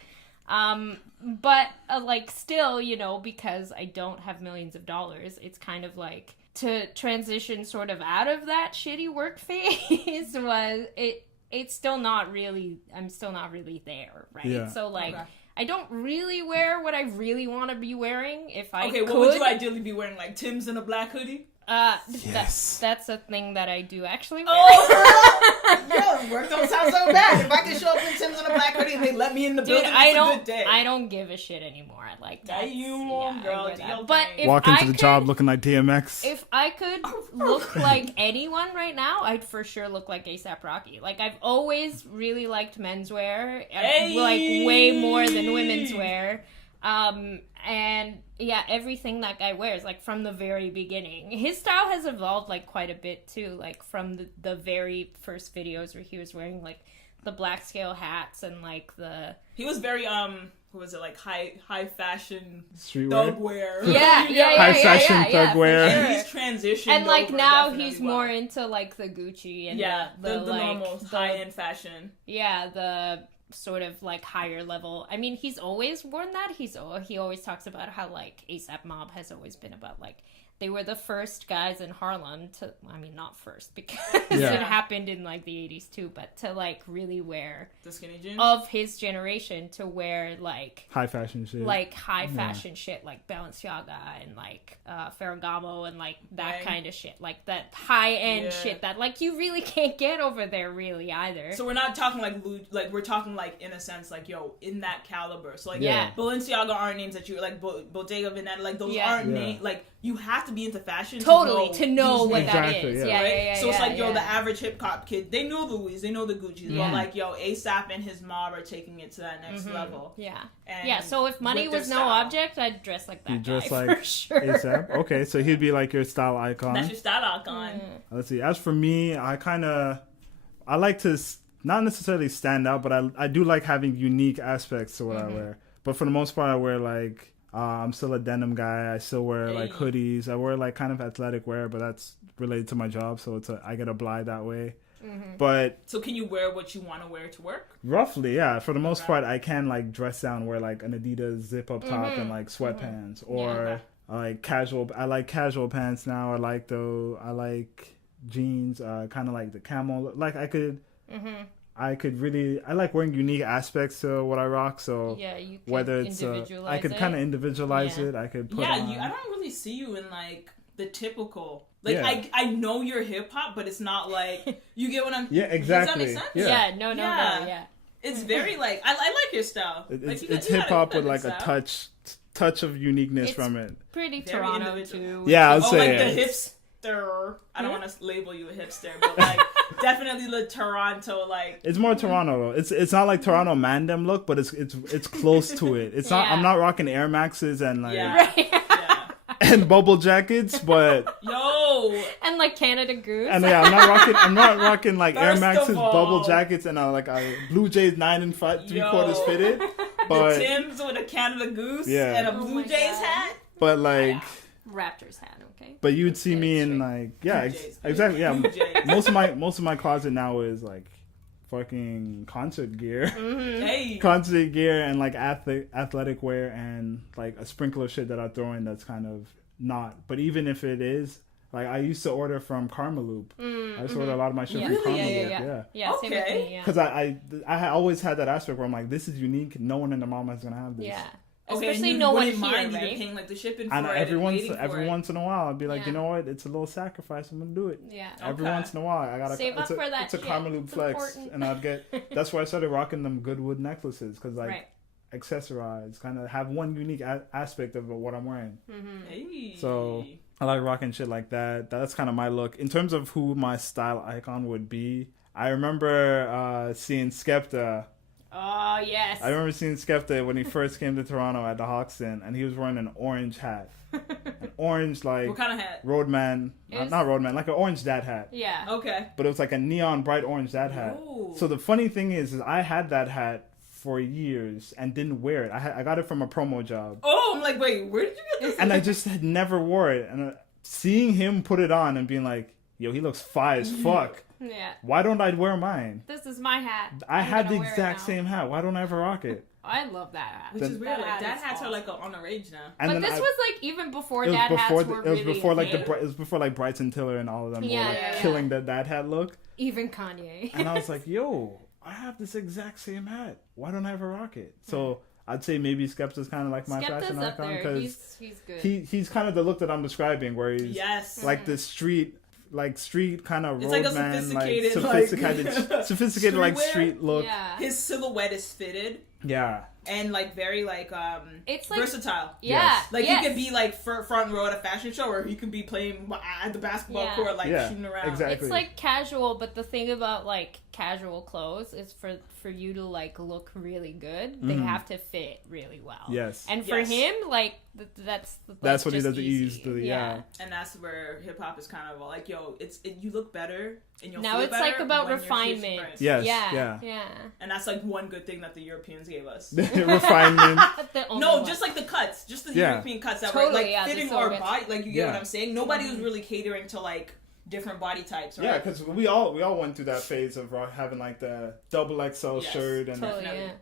But like still, you know, because I don't have millions of dollars, it's kind of like to transition sort of out of that shitty work phase it's still not really, I'm still not really there, right? Yeah. So like, I don't really wear what I really want to be wearing if I could. What would you ideally be wearing? Like Tim's and a black hoodie? Yes. That's a thing that I do actually wear. Oh, yo, work don't sound so bad. If I can show up in Tim's and a black hoodie and they let me in the building, it's a good day. I don't give a shit anymore. Like that. Girl. But if walk into the job looking like DMX. If I could look like anyone right now, I'd for sure look like A$AP Rocky. Like I've always really liked menswear, like way more than women's wear. And yeah, everything that guy wears, like from the very beginning. His style has evolved like quite a bit too, like from the very first videos where he was wearing like the black scale hats and like he was very who was it, like high fashion streetwear, thug wear. High fashion thug wear. And he's transitioned, and like now he's more into like the Gucci and the like, normal high end fashion. Yeah, the sort of like higher level. I mean, he's always worn that. He always talks about how like A$AP Mob has always been about like they were the first guys in Harlem to, I mean, not first because it happened in like the 80s too, but to like really wear the skinny jeans of his generation, to wear like high fashion shit, like Balenciaga and like Ferragamo and like that kind of shit, like that high end shit that like you really can't get over there really either. So we're not talking like we're talking like in a sense like in that caliber. So like Balenciaga aren't names that you like Bottega Veneta, like those aren't names like you have to be into fashion to know what that is. So it's like the average hip hop kid, they know the Louis, they know the Gucci's, but like A$AP and his mob are taking it to that next level. So if money was no object, I'd dress like that. You dress like for sure. A$AP? Okay, so he'd be like your style icon. That's your style icon. Let's see. As for me, I like to not necessarily stand out, but I do like having unique aspects to what I wear. But for the most part, I wear like I'm still a denim guy. I still wear like hoodies. I wear like kind of athletic wear, but that's related to my job, so I get obliged that way. But so can you wear what you want to wear to work? Roughly, yeah. For the most part, I can like dress down, wear like an Adidas zip up top and like sweatpants, or like casual. I like casual pants now. I like jeans, kind of like the camo. Like I could really, I like wearing unique aspects to what I rock. So you could whether it's I could kind of individualize it. I could put on. I don't really see you in like the typical. Like I know you're hip hop, but it's not like you get what I'm. Yeah, exactly. Does that make sense? No. It's very like I like your style. It's hip hop with like a touch of uniqueness from it. Pretty Toronto too. Yeah, I'd say like the hips. hipster. I don't want to label you a hipster, but like definitely the Toronto like. It's more Toronto though. It's not like Toronto Mandem look, but it's close to it. It's not. I'm not rocking Air Maxes and like and bubble jackets, but and like Canada Goose. And I'm not rocking like Air Maxes, bubble jackets, and like Blue Jays 9 3/4 fitted. But the Timbs with a Canada Goose and a Blue Jays hat. But like Raptors hat, okay. But you'd see me in like exactly most of my closet now is like fucking concert gear, concert gear, and like athletic wear, and like a sprinkle of shit that I throw in that's kind of not. But even if it is, like I used to order from Karmaloop. I used to order a lot of my shit from Karmaloop. Yeah. Same with me, because I always had that aspect where I'm like, this is unique. No one in the mama is gonna have this. Yeah. Okay, especially no one here, right? You're paying like the shipping for and it. Every once in a while, I'd be like, you know what? It's a little sacrifice. I'm gonna do it. Yeah. Every once in a while, I gotta save up for that. It's a Karmaloop flex, and I'd get. That's why I started rocking them Goodwood necklaces because like accessorize, kind of have one unique aspect of what I'm wearing. So I like rocking shit like that. That's kind of my look. In terms of who my style icon would be, I remember seeing Skepta. Oh, yes. I remember seeing Skepta when he first came to Toronto at the Hoxton, and he was wearing an orange hat. An orange, like... What kind of hat? Roadman. Not Roadman, like an orange dad hat. Yeah. Okay. But it was like a neon bright orange dad hat. Ooh. So the funny thing is I had that hat for years and didn't wear it. I got it from a promo job. Oh, I'm like, wait, where did you get this? And I just had never wore it. And seeing him put it on and being like, yo, he looks fly as fuck. Yeah. Why don't I wear mine? This is my hat. I had the exact same hat. Why don't I ever rock it? I love that hat. Which is weird. Like dad hats are like on the rage now. And but this was like even before dad hats were really. It was before like it was before like Bryson Tiller and all of them were like killing the dad hat look. Even Kanye. And I was like, yo, I have this exact same hat. Why don't I ever rock it? So I'd say maybe Skepta's kind of like my fashion icon because he's good. He's kind of the look that I'm describing, where he's like the street kind of roadman, sophisticated like street look. Yeah. His silhouette is fitted. Yeah. And like very like it's like, versatile. Yeah. Yes. Like he could be like front row at a fashion show, or he could be playing at the basketball court, like shooting around. Exactly. It's like casual, but the thing about like casual clothes is for you to like look really good, they have to fit really well. Yes. And for him, like that's what he does easily. Yeah. And that's where hip hop is kind of like, yo, you look better and you'll now feel it's better like about refinement. Yes. Yeah. And that's like one good thing that the Europeans gave us. Refinement. Just like the cuts, just the European cuts that were like fitting our body. Like you get what I'm saying. Nobody was really catering to like different body types, right? Yeah, because we all went through that phase of having like the double XL shirt and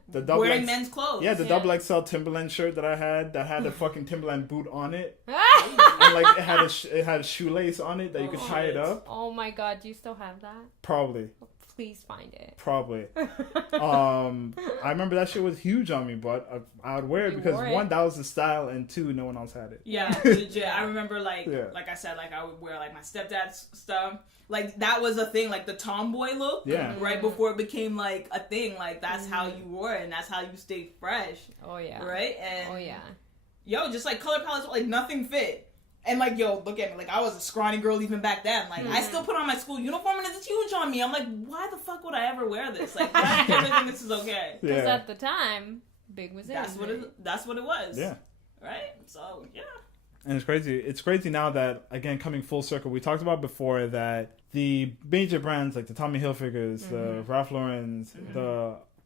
the double wearing men's clothes. Yeah, the double XL Timberland shirt that I had that had a fucking Timberland boot on it, and like it had a shoelace on it that you could tie it up. Oh my god, do you still have that? Probably. Please find it. Probably. I remember that shit was huge on me, but I would wear it because one, that was the style, and two, no one else had it. Yeah, legit. I remember like I said, like I would wear like my stepdad's stuff. Like that was a thing, like the tomboy look. Yeah. Right before it became like a thing. Like that's how you wore it, and that's how you stayed fresh. Oh yeah. Right. And yo, just like color palettes, like nothing fit. And like, yo, look at me. Like, I was a scrawny girl even back then. Like, I still put on my school uniform and it's huge on me. I'm like, why the fuck would I ever wear this? Like, why do I think this is okay? Because at the time, big was in. That's what it was. Yeah. Right? So, yeah. And it's crazy. It's crazy now that, again, coming full circle, we talked about before that the major brands, like the Tommy Hilfigers, the Ralph Laurens,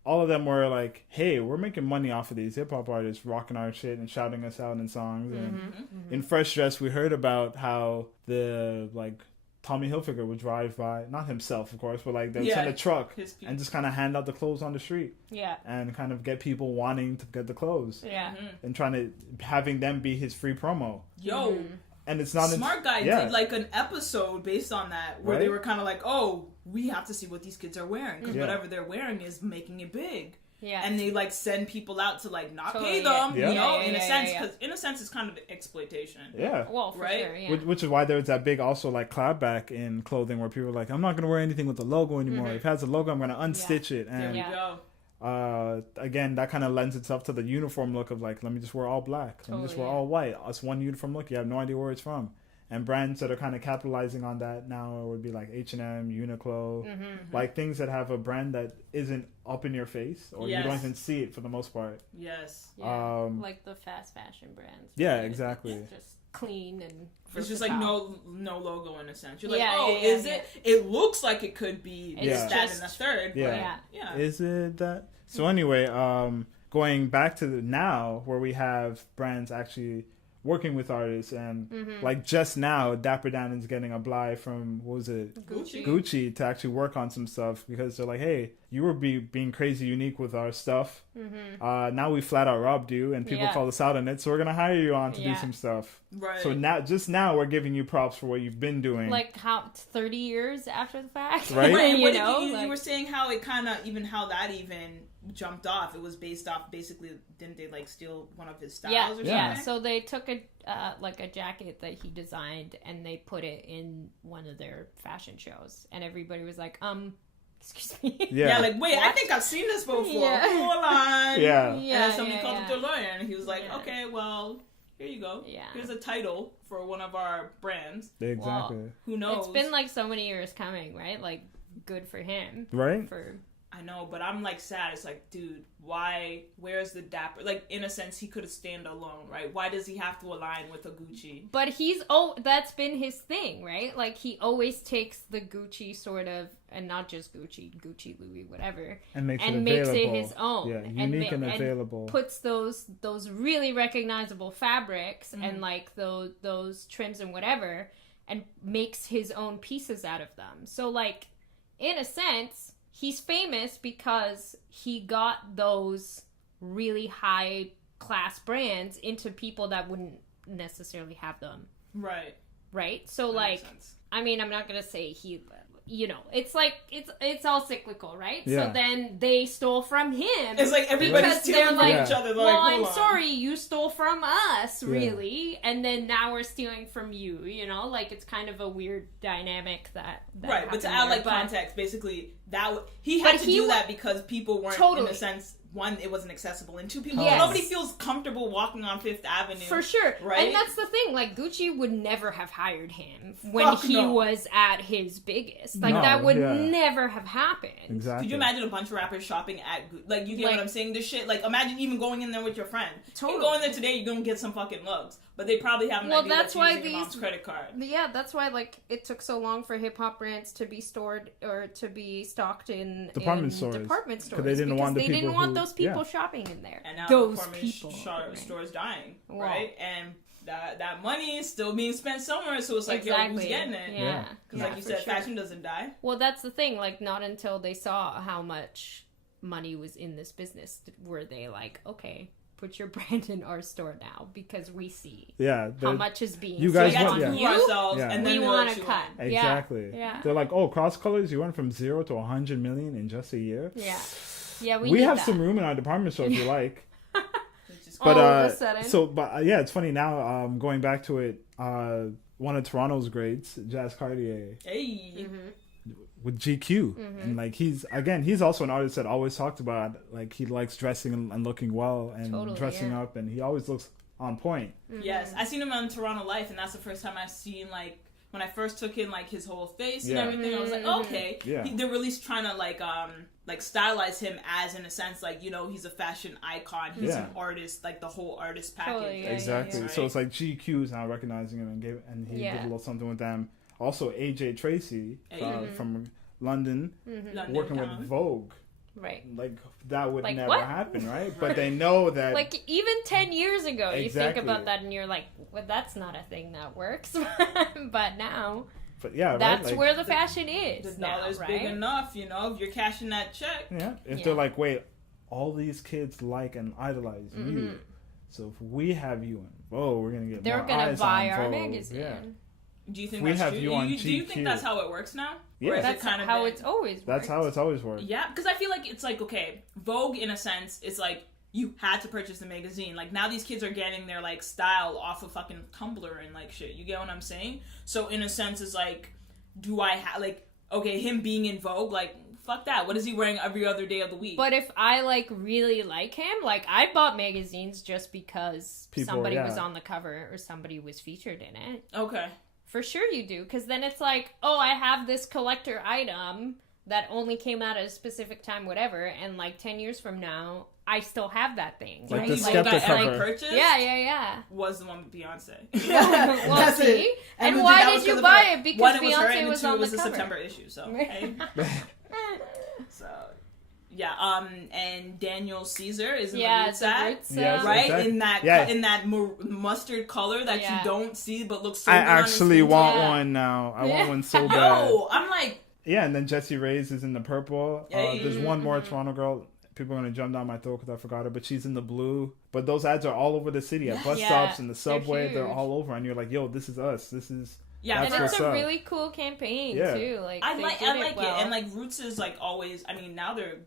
all of them were like, hey, we're making money off of these hip-hop artists rocking our shit and shouting us out in songs. And in Fresh Dress, we heard about how the, like, Tommy Hilfiger would drive by, not himself, of course, but, like, they would send a truck and just kind of hand out the clothes on the street. Yeah. And kind of get people wanting to get the clothes. Yeah. And having them be his free promo. Yo. And it's not... Smart Guy did, like, an episode based on that, where they were kind of like, oh, we have to see what these kids are wearing, because whatever they're wearing is making it big. Yeah. And they, like, send people out to, like, not pay them, you know, in a sense, because in a sense it's kind of exploitation. Yeah. Well, for sure, yeah. Which is why there was that big also, like, clapback in clothing where people were like, I'm not going to wear anything with the logo anymore. If it has a logo, I'm going to unstitch it. And there we go. Again, that kind of lends itself to the uniform look of like, let me just wear all black, let me just wear all white. It's one uniform look. You have no idea where it's from, And brands that are kind of capitalizing on that now would be like H&M, Uniqlo, like things that have a brand that isn't up in your face, or you don't even see it for the most part. Yes. Yeah, like the fast fashion brands. Yeah, exactly. Just clean and versatile. It's just like no logo in a sense. You're like, is it? It looks like it could be this, that, and the third. Yeah. Is it that? So anyway, going back to now where we have brands actually working with artists, and like just now Dapper Diamonds getting a bly from, what was it, Gucci to actually work on some stuff, because they're like, hey, you were being crazy unique with our stuff, now we flat out robbed you and people called us out on it, so we're gonna hire you on to do some stuff. Right. So now we're giving you props for what you've been doing, like how 30 years after the fact, right? You were saying how it kind of how that even jumped off. It was based off, basically, didn't they like steal one of his styles or something? Yeah, so they took a jacket that he designed and they put it in one of their fashion shows, and everybody was like, excuse me. Yeah, like, wait, what? I think I've seen this before. Hold on. Yeah. And then somebody called up their lawyer and he was like, okay, well, here you go. Yeah. Here's a title for one of our brands. Exactly. Well, who knows? It's been like so many years coming, right? Like, good for him. Right? I know, but I'm like sad. It's like, dude, why? Where's the Dapper? Like, in a sense, he could have stand alone, right? Why does he have to align with a Gucci? But that's been his thing, right? Like, he always takes the Gucci sort of, and not just Gucci, Louis, whatever, and makes it his own. Yeah, unique and available. And puts those really recognizable fabrics and like those trims and whatever, and makes his own pieces out of them. So, like, in a sense, he's famous because he got those really high class brands into people that wouldn't necessarily have them. Right? So, that, like, I mean, I'm not going to say he, it's like, it's all cyclical, right? Yeah. So then they stole from him. It's like everybody's stealing from each other. Like, well, I'm sorry, you stole from us, really, and then now we're stealing from you, Like, it's kind of a weird dynamic that right, but to add, like, context, basically, he had to do that because people weren't, in a sense, one, it wasn't accessible, and two, nobody feels comfortable walking on Fifth Avenue. For sure. Right? And that's the thing, like, Gucci would never have hired him when he was at his biggest. Like, that would never have happened. Exactly. Could you imagine a bunch of rappers shopping at Gucci? Like, you get what I'm saying? This shit, like, imagine even going in there with your friend. Totally. You go in there today, you're gonna get some fucking looks. But they probably have an idea that's using your mom's credit card. Yeah, that's why, like, it took so long for hip-hop brands to be stored or to be stocked in department stores. Because they didn't want those people shopping in there. And now those department stores dying, right? And that money is still being spent somewhere, so it's like, yo, who's getting it? Yeah. Because like you said, fashion doesn't die. Well, that's the thing. Like, not until they saw how much money was in this business were they like, okay, put your brand in our store now because we see how much is being. You guys want to ourselves, and then we want to cut. Exactly. Yeah. They're like, oh, cross colors. You went from 0 to 100 million in just a year. Yeah. Yeah. We have some room in our department store if you like. But all of a sudden. Yeah, it's funny now. Going back to it, one of Toronto's greats, Jazz Cartier. Hey. Mm-hmm. With GQ, and like he's also an artist that always talked about, like, he likes dressing and looking well and dressing up, and he always looks on point. Yes, I seen him on Toronto Life, and that's the first time I've seen, like, when I first took in, like, his whole face and everything. I was like, okay, they're really trying to like stylize him as, in a sense, like, he's a fashion icon, he's an artist, like the whole artist package. Exactly. Right? So it's like GQ is now recognizing him and he did a little something with them. Also, AJ Tracy from London, working with Vogue. Right. Like, that would never happen, right? But they know that... Like, even 10 years ago, you think about that and you're like, well, that's not a thing that works. But now... But yeah, that's right? Like, where the fashion is. The dollar's big enough, if you're cashing that check. Yeah. If they're like, wait, all these kids like and idolize you. So if we have you in Vogue, we're going to get more eyes on Vogue. They're going to buy our magazine. Yeah. Do you think that's true? Do you think that's how it works now? Yeah, that's kind of how it's always worked. That's how it's always worked. Yeah, because I feel like it's like, okay, Vogue, in a sense, is like, you had to purchase the magazine. Like, now these kids are getting their, like, style off of fucking Tumblr and, like, shit. You get what I'm saying? So, in a sense, it's like, do I have, like, okay, him being in Vogue, like, fuck that. What is he wearing every other day of the week? But if I, like, really like him, like, I bought magazines just because somebody was on the cover or somebody was featured in it. Okay. For sure you do, because then it's like, oh, I have this collector item that only came out at a specific time, whatever, and like 10 years from now, I still have that thing. Like right? the Skepta cover. Purchased yeah. was the one with Beyonce. Well, That's see? it. And why did you buy it? Because one, it Beyonce her, was two, on it was the the cover. September issue, so. Hey. So, yeah, and Daniel Caesar is in the Roots ad, right? Exactly. In that mustard color that you don't see but looks so I good on actually his want one now. I want one so bad. Yo, I'm like... Yeah, and then Jessie Reyes is in the purple. There's one more Toronto girl. People are going to jump down my throat because I forgot her, but she's in the blue. But those ads are all over the city at bus stops and the subway. They're all over. And you're like, yo, this is us. This is... Yeah, and it's a really cool campaign too. Like I like it, and like Roots is like always. I mean, now they're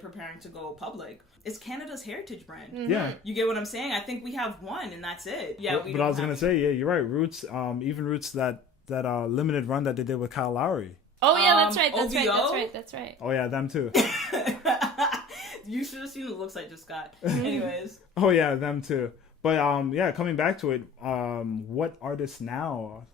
preparing to go public. It's Canada's heritage brand. Mm-hmm. Yeah, you get what I'm saying. I think we have one, and that's it. Yeah, but I was gonna say, yeah, you're right. Roots, even Roots that limited run that they did with Kyle Lowry. Oh yeah, that's right. That's right. Oh yeah, them too. You should have seen the looks I just got. Anyways. Oh yeah, them too. But yeah, coming back to it, what artist now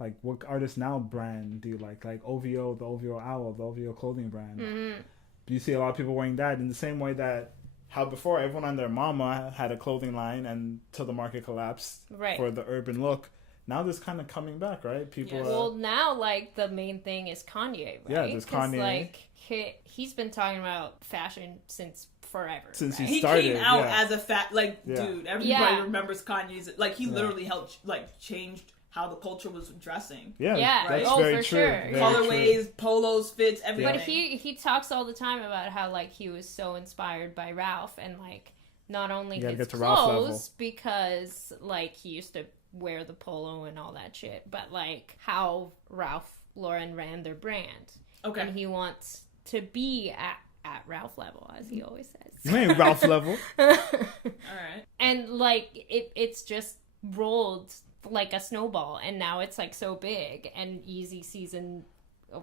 brand do you like? Like OVO, the OVO Owl, the OVO clothing brand. Mm-hmm. Do you see a lot of people wearing that in the same way that how before everyone and their mama had a clothing line until the market collapsed for the urban look? Now this kind of coming back, right? People. Well, now like the main thing is Kanye, right? Yeah, there's Kanye. Like he's been talking about fashion since forever. Since he started, came out as a dude. Everybody remembers Kanye's. Like he literally helped changed how the culture was dressing. Yeah, right? That's very for true. sure. Very Colorways, true. polos, fits, everything. But he talks all the time about how like he was so inspired by Ralph and like not only his clothes because like he used to wear the polo and all that shit, but like how Ralph Lauren ran their brand. Okay. And he wants to be at Ralph level, as he always says. You ain't Ralph level. All right. And like it's just rolled like a snowball, and now it's like so big. And Yeezy season,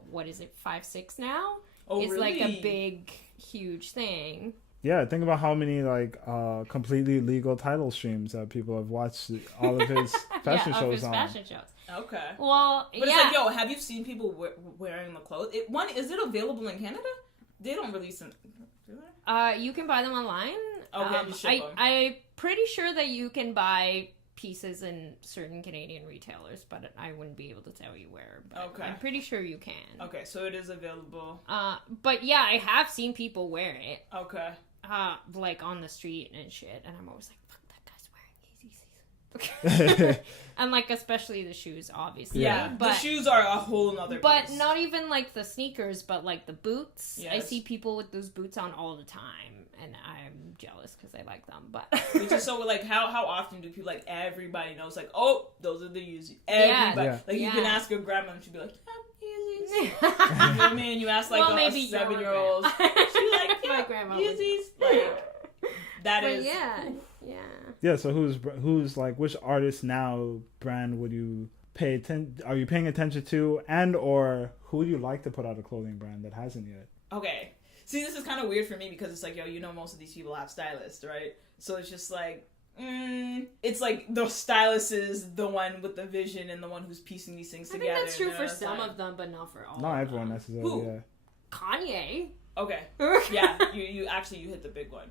what is it, 5-6 now? Oh, it's really? like a big, huge thing. Yeah, think about how many like completely legal title streams that people have watched all of his fashion shows on. Fashion shows. Okay. Well, but it's like, yo, have you seen people wearing the clothes? Is it available in Canada? They don't release them. Do they? You can buy them online. Okay, just ship them. I'm pretty sure that you can buy pieces in certain Canadian retailers, but I wouldn't be able to tell you where. But I'm pretty sure you can. Okay, so it is available. But yeah, I have seen people wear it. Okay. Like on the street and shit, and I'm always like, fuck, that guy's wearing Yeezy season. And like especially the shoes, obviously. Yeah, but the shoes are a whole nother But piece. not even like the sneakers, but like the boots. Yes. I see people with those boots on all the time, and I'm jealous because I like them. But which is so like how often do people like everybody knows like, oh, those are the Yeezy. Everybody like you can ask your grandma and she'd be like, Yeezys. You know what I mean? You ask like a 7-year-old, she's like, yeah, grandma Yeezys. Like that is. Yeah. So who's like which artist now brand would you pay attention? Are you paying attention to, and or who do you like to put out a clothing brand that hasn't yet? Okay. See, this is kind of weird for me because it's like, yo, most of these people have stylists, right? So it's just like, it's like the stylist is the one with the vision and the one who's piecing these things together. I think that's true for some of them, but not for all. Not everyone necessarily. Who? Yeah. Kanye. Okay. Yeah, you hit the big one.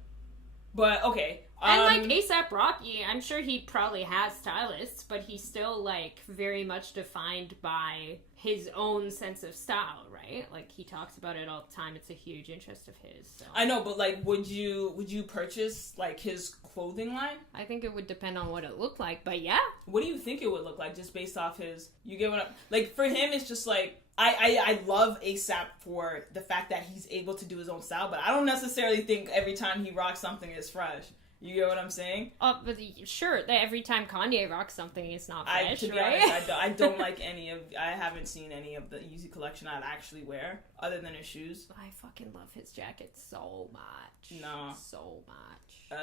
But okay. And like A$AP Rocky, I'm sure he probably has stylists, but he's still like very much defined by his own sense of style, right? Like he talks about it all the time. It's a huge interest of his. So. I know, but like, would you purchase like his clothing line? I think it would depend on what it looked like, but yeah. What do you think it would look like, just based off his? You get what I'm like? For him, it's just like I love A$AP for the fact that he's able to do his own style, but I don't necessarily think every time he rocks something is fresh. You get what I'm saying? But sure, every time Kanye rocks something, it's not fresh, to be right? honest, I don't like I haven't seen any of the Yeezy collection I'd actually wear, other than his shoes. I fucking love his jacket so much. No. So much.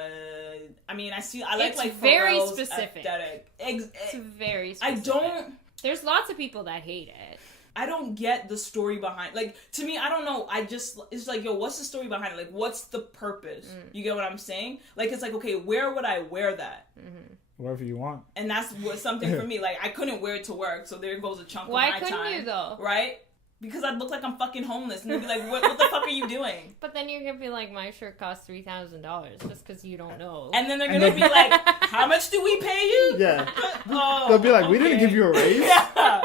I mean, I like very Pharrell's specific. aesthetic. It's very specific. There's lots of people that hate it. I don't get the story behind, like, to me, I don't know, it's like, yo, what's the story behind it? Like, what's the purpose? You get what I'm saying? Like, it's like, okay, where would I wear that? wherever you want. And that's something for me. Like, I couldn't wear it to work, so there goes a chunk of my time. Why couldn't you, though? Right? Because I'd look like I'm fucking homeless, and they'd be like, what the fuck are you doing? But then you're gonna be like, my shirt costs $3,000 just because you don't know. And then they're gonna be like, how much do we pay you? Yeah. Oh, they'll be like, we didn't give you a raise. Yeah.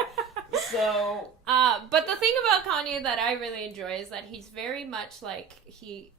So... but the thing about Kanye that I really enjoy is that he's very much like,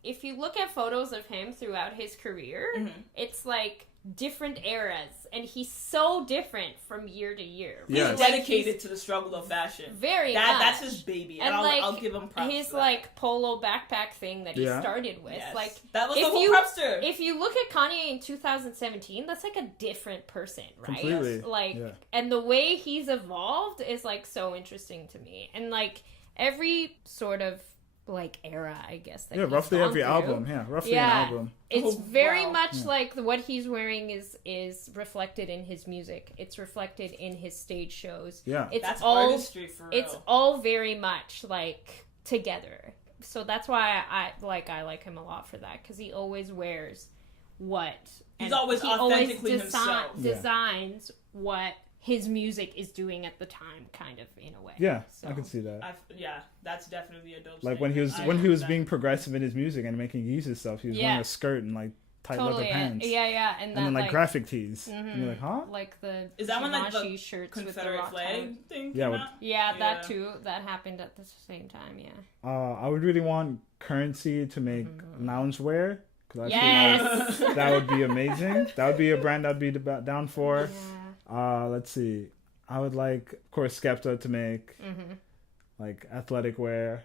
if you look at photos of him throughout his career, it's like different eras, and he's so different from year to year. Yeah. He's dedicated to the struggle of fashion. Much. That's his baby, and I'll give him props. His for like polo backpack thing that he started with, yes. like that was the whole prepster. If you look at Kanye in 2017, that's like a different person, right? Completely. Like, and the way he's evolved is like so interesting to me, and like every sort of like era, I guess. That roughly every album. Yeah, roughly an album. It's very much like what he's wearing is reflected in his music. It's reflected in his stage shows. Yeah, that's artistry for real. It's all very much like together. So that's why I like him a lot for that, because he always wears what he's always authentically himself. Designs what his music is doing at the time, kind of, in a way. Yeah, so, I can see that. That's definitely a dope. Like when he was being progressive in his music and making Yeezus stuff, he was wearing a skirt and like tight leather pants. Yeah, and then like graphic tees. And you're like, huh? Like the is that one like the shirts Confederate with the flag thing? Yeah, that too. That happened at the same time. Yeah. I would really want Currency to make loungewear. Yes, that would be amazing. That would be a brand I'd be down for. Yeah. Let's see. I would like, of course, Skepta to make like athletic wear.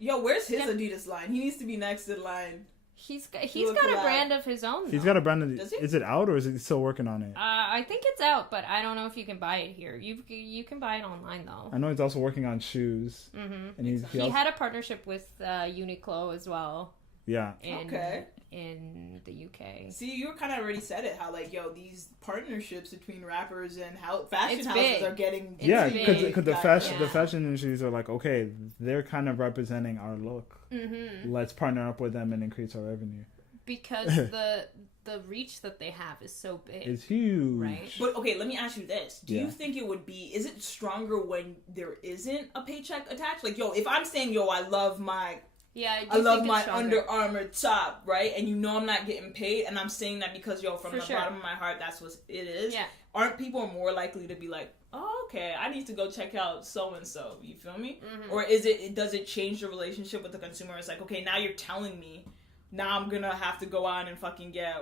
Yo, where's his Adidas line? He needs to be next in line. He's got a brand of his own. He's got a brand. Is it out or is he still working on it? I think it's out, but I don't know if you can buy it here. You can buy it online though. I know he's also working on shoes. And he had a partnership with Uniqlo as well. Yeah. In the UK. See, you kind of already said it, how like, yo, these partnerships between rappers and how fashion houses are getting because the fashion industries are like, okay, they're kind of representing our look. Let's partner up with them and increase our revenue. Because the reach that they have is so big. It's huge. Right? But okay, let me ask you this. Do you think is it stronger when there isn't a paycheck attached? Like, yo, if I'm saying, yo, I love my Under Armour top, right? And you know I'm not getting paid, and I'm saying that because, yo, from bottom of my heart, that's what it is. Yeah. Aren't people more likely to be like, oh, okay, I need to go check out so-and-so, you feel me? Or does it change the relationship with the consumer? It's like, okay, now you're telling me, now I'm gonna have to go out and fucking get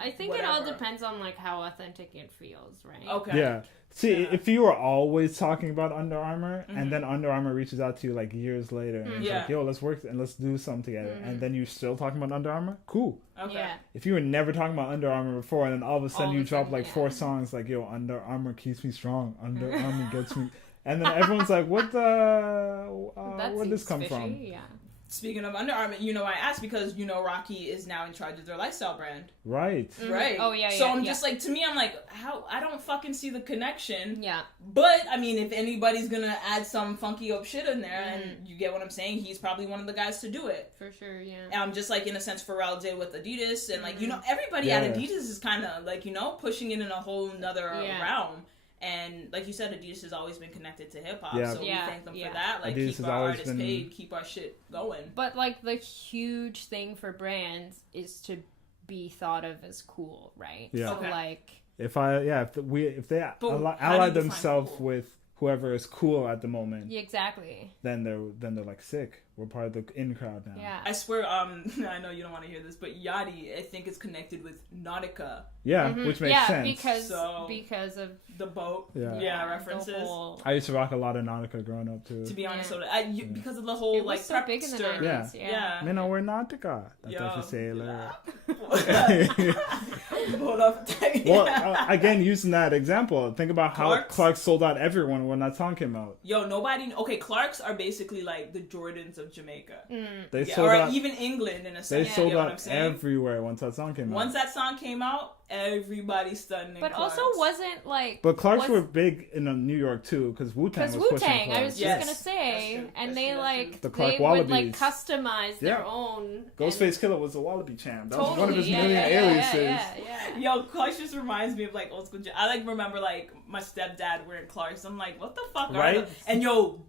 I think it all depends on, like, how authentic it feels, right? Okay. Yeah. See, if you were always talking about Under Armour, and then Under Armour reaches out to you, like, years later, and it's like, yo, let's work and let's do something together, and then you're still talking about Under Armour, cool. Okay. Yeah. If you were never talking about Under Armour before, and then all of a sudden you drop, like, 4 songs, like, yo, Under Armour keeps me strong, Under Armour gets me... And then everyone's like, where did this come from? Yeah. Speaking of Under Armour, you know, I asked because, you know, Rocky is now in charge of their lifestyle brand. Right. Right. Oh, yeah, So I'm just like, to me, I'm like, how? I don't fucking see the connection. Yeah. But, I mean, if anybody's gonna add some funky up shit in there, and you get what I'm saying, he's probably one of the guys to do it. For sure, yeah. Just like, in a sense, Pharrell did with Adidas, and, like, you know, everybody at Adidas is kind of, like, you know, pushing it in a whole nother realm. And like you said, Adidas has always been connected to hip hop, so we thank them for that. Like, Adidas keep our artists paid, keep our shit going. But like the huge thing for brands is to be thought of as cool, right? Yeah. So like, if they ally themselves with whoever is cool at the moment, exactly, then they're like sick. We're part of the in crowd now. Yeah. I swear, I know you don't want to hear this, but Yachty, I think, is connected with Nautica. Yeah, which makes sense. Because of the boat. Yeah, references. I used to rock a lot of Nautica growing up too. To be honest, because of the whole it was so big in the 90s. Yeah. Me know we're Nautica. That's a sailor. Hold up. Well, again, using that example, think about how Clarks sold out everyone when that song came out. Yo, nobody. Okay, Clarks are basically like the Jordans of Jamaica. They sold or out, even England in a they sense. sold out everywhere once that song came out. Once that song came out, everybody stunned in But Clarks. also wasn't like... But Clarks were big in New York too, because Wu-Tang was pushing Clarks. I was just going to say, and they The Clark they would like Wallabies. customize their own. Ghostface Killer was a Wallaby champ. That was one of his Totally, million aliases. Yo, Clarks just reminds me of like old school. I like remember like my stepdad wearing Clarks. I'm like, what the fuck are those? And yo,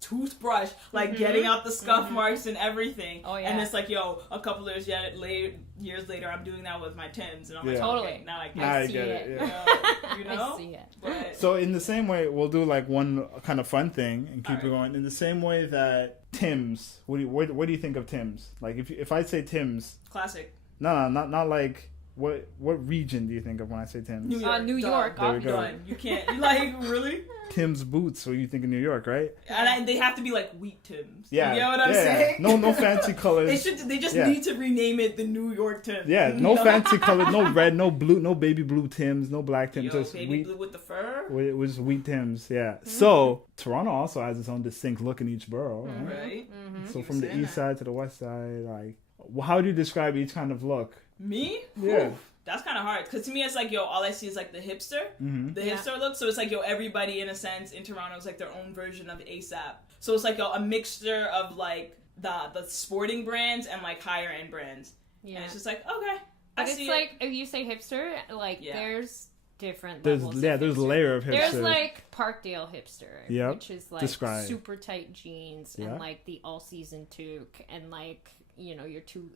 toothbrush, like getting out the scuff marks and everything. Oh yeah. And it's like, yo, a couple of years later, I'm doing that with my Timbs, and I'm like, okay, now I get it. Yeah. You know? I see it. But, so in the same way, we'll do like one kind of fun thing and keep it going. In the same way that Timbs, what do you think of Timbs? Like if I say Timbs, classic. No, not like. What region do you think of when I say Tim's? New York. New York. There we go. Done. You can't. You like really? Tim's boots. So you think of New York, right? And they have to be like wheat Tims. Yeah. You know what I'm saying? No fancy colors. They just need to rename it the New York Tims. Yeah. No fancy colors. No red. No blue. No baby blue Tims. No black Tims. Just baby wheat, blue with the fur. It was wheat Tims. Yeah. So Toronto also has its own distinct look in each borough. Right. So from the east side to the west side, like, how do you describe each kind of look? Me? Yeah. Oof. That's kind of hard, because to me it's like, yo, all I see is like the hipster look. So it's like, yo, everybody in a sense in Toronto is like their own version of ASAP. So it's like, yo, a mixture of like the sporting brands and like higher end brands. Yeah. And it's just like, okay, but it's like if you say hipster, like there's different there's levels. There's a layer of hipster. There's like Parkdale hipster, which is like super tight jeans and like the all season toque and like, you know,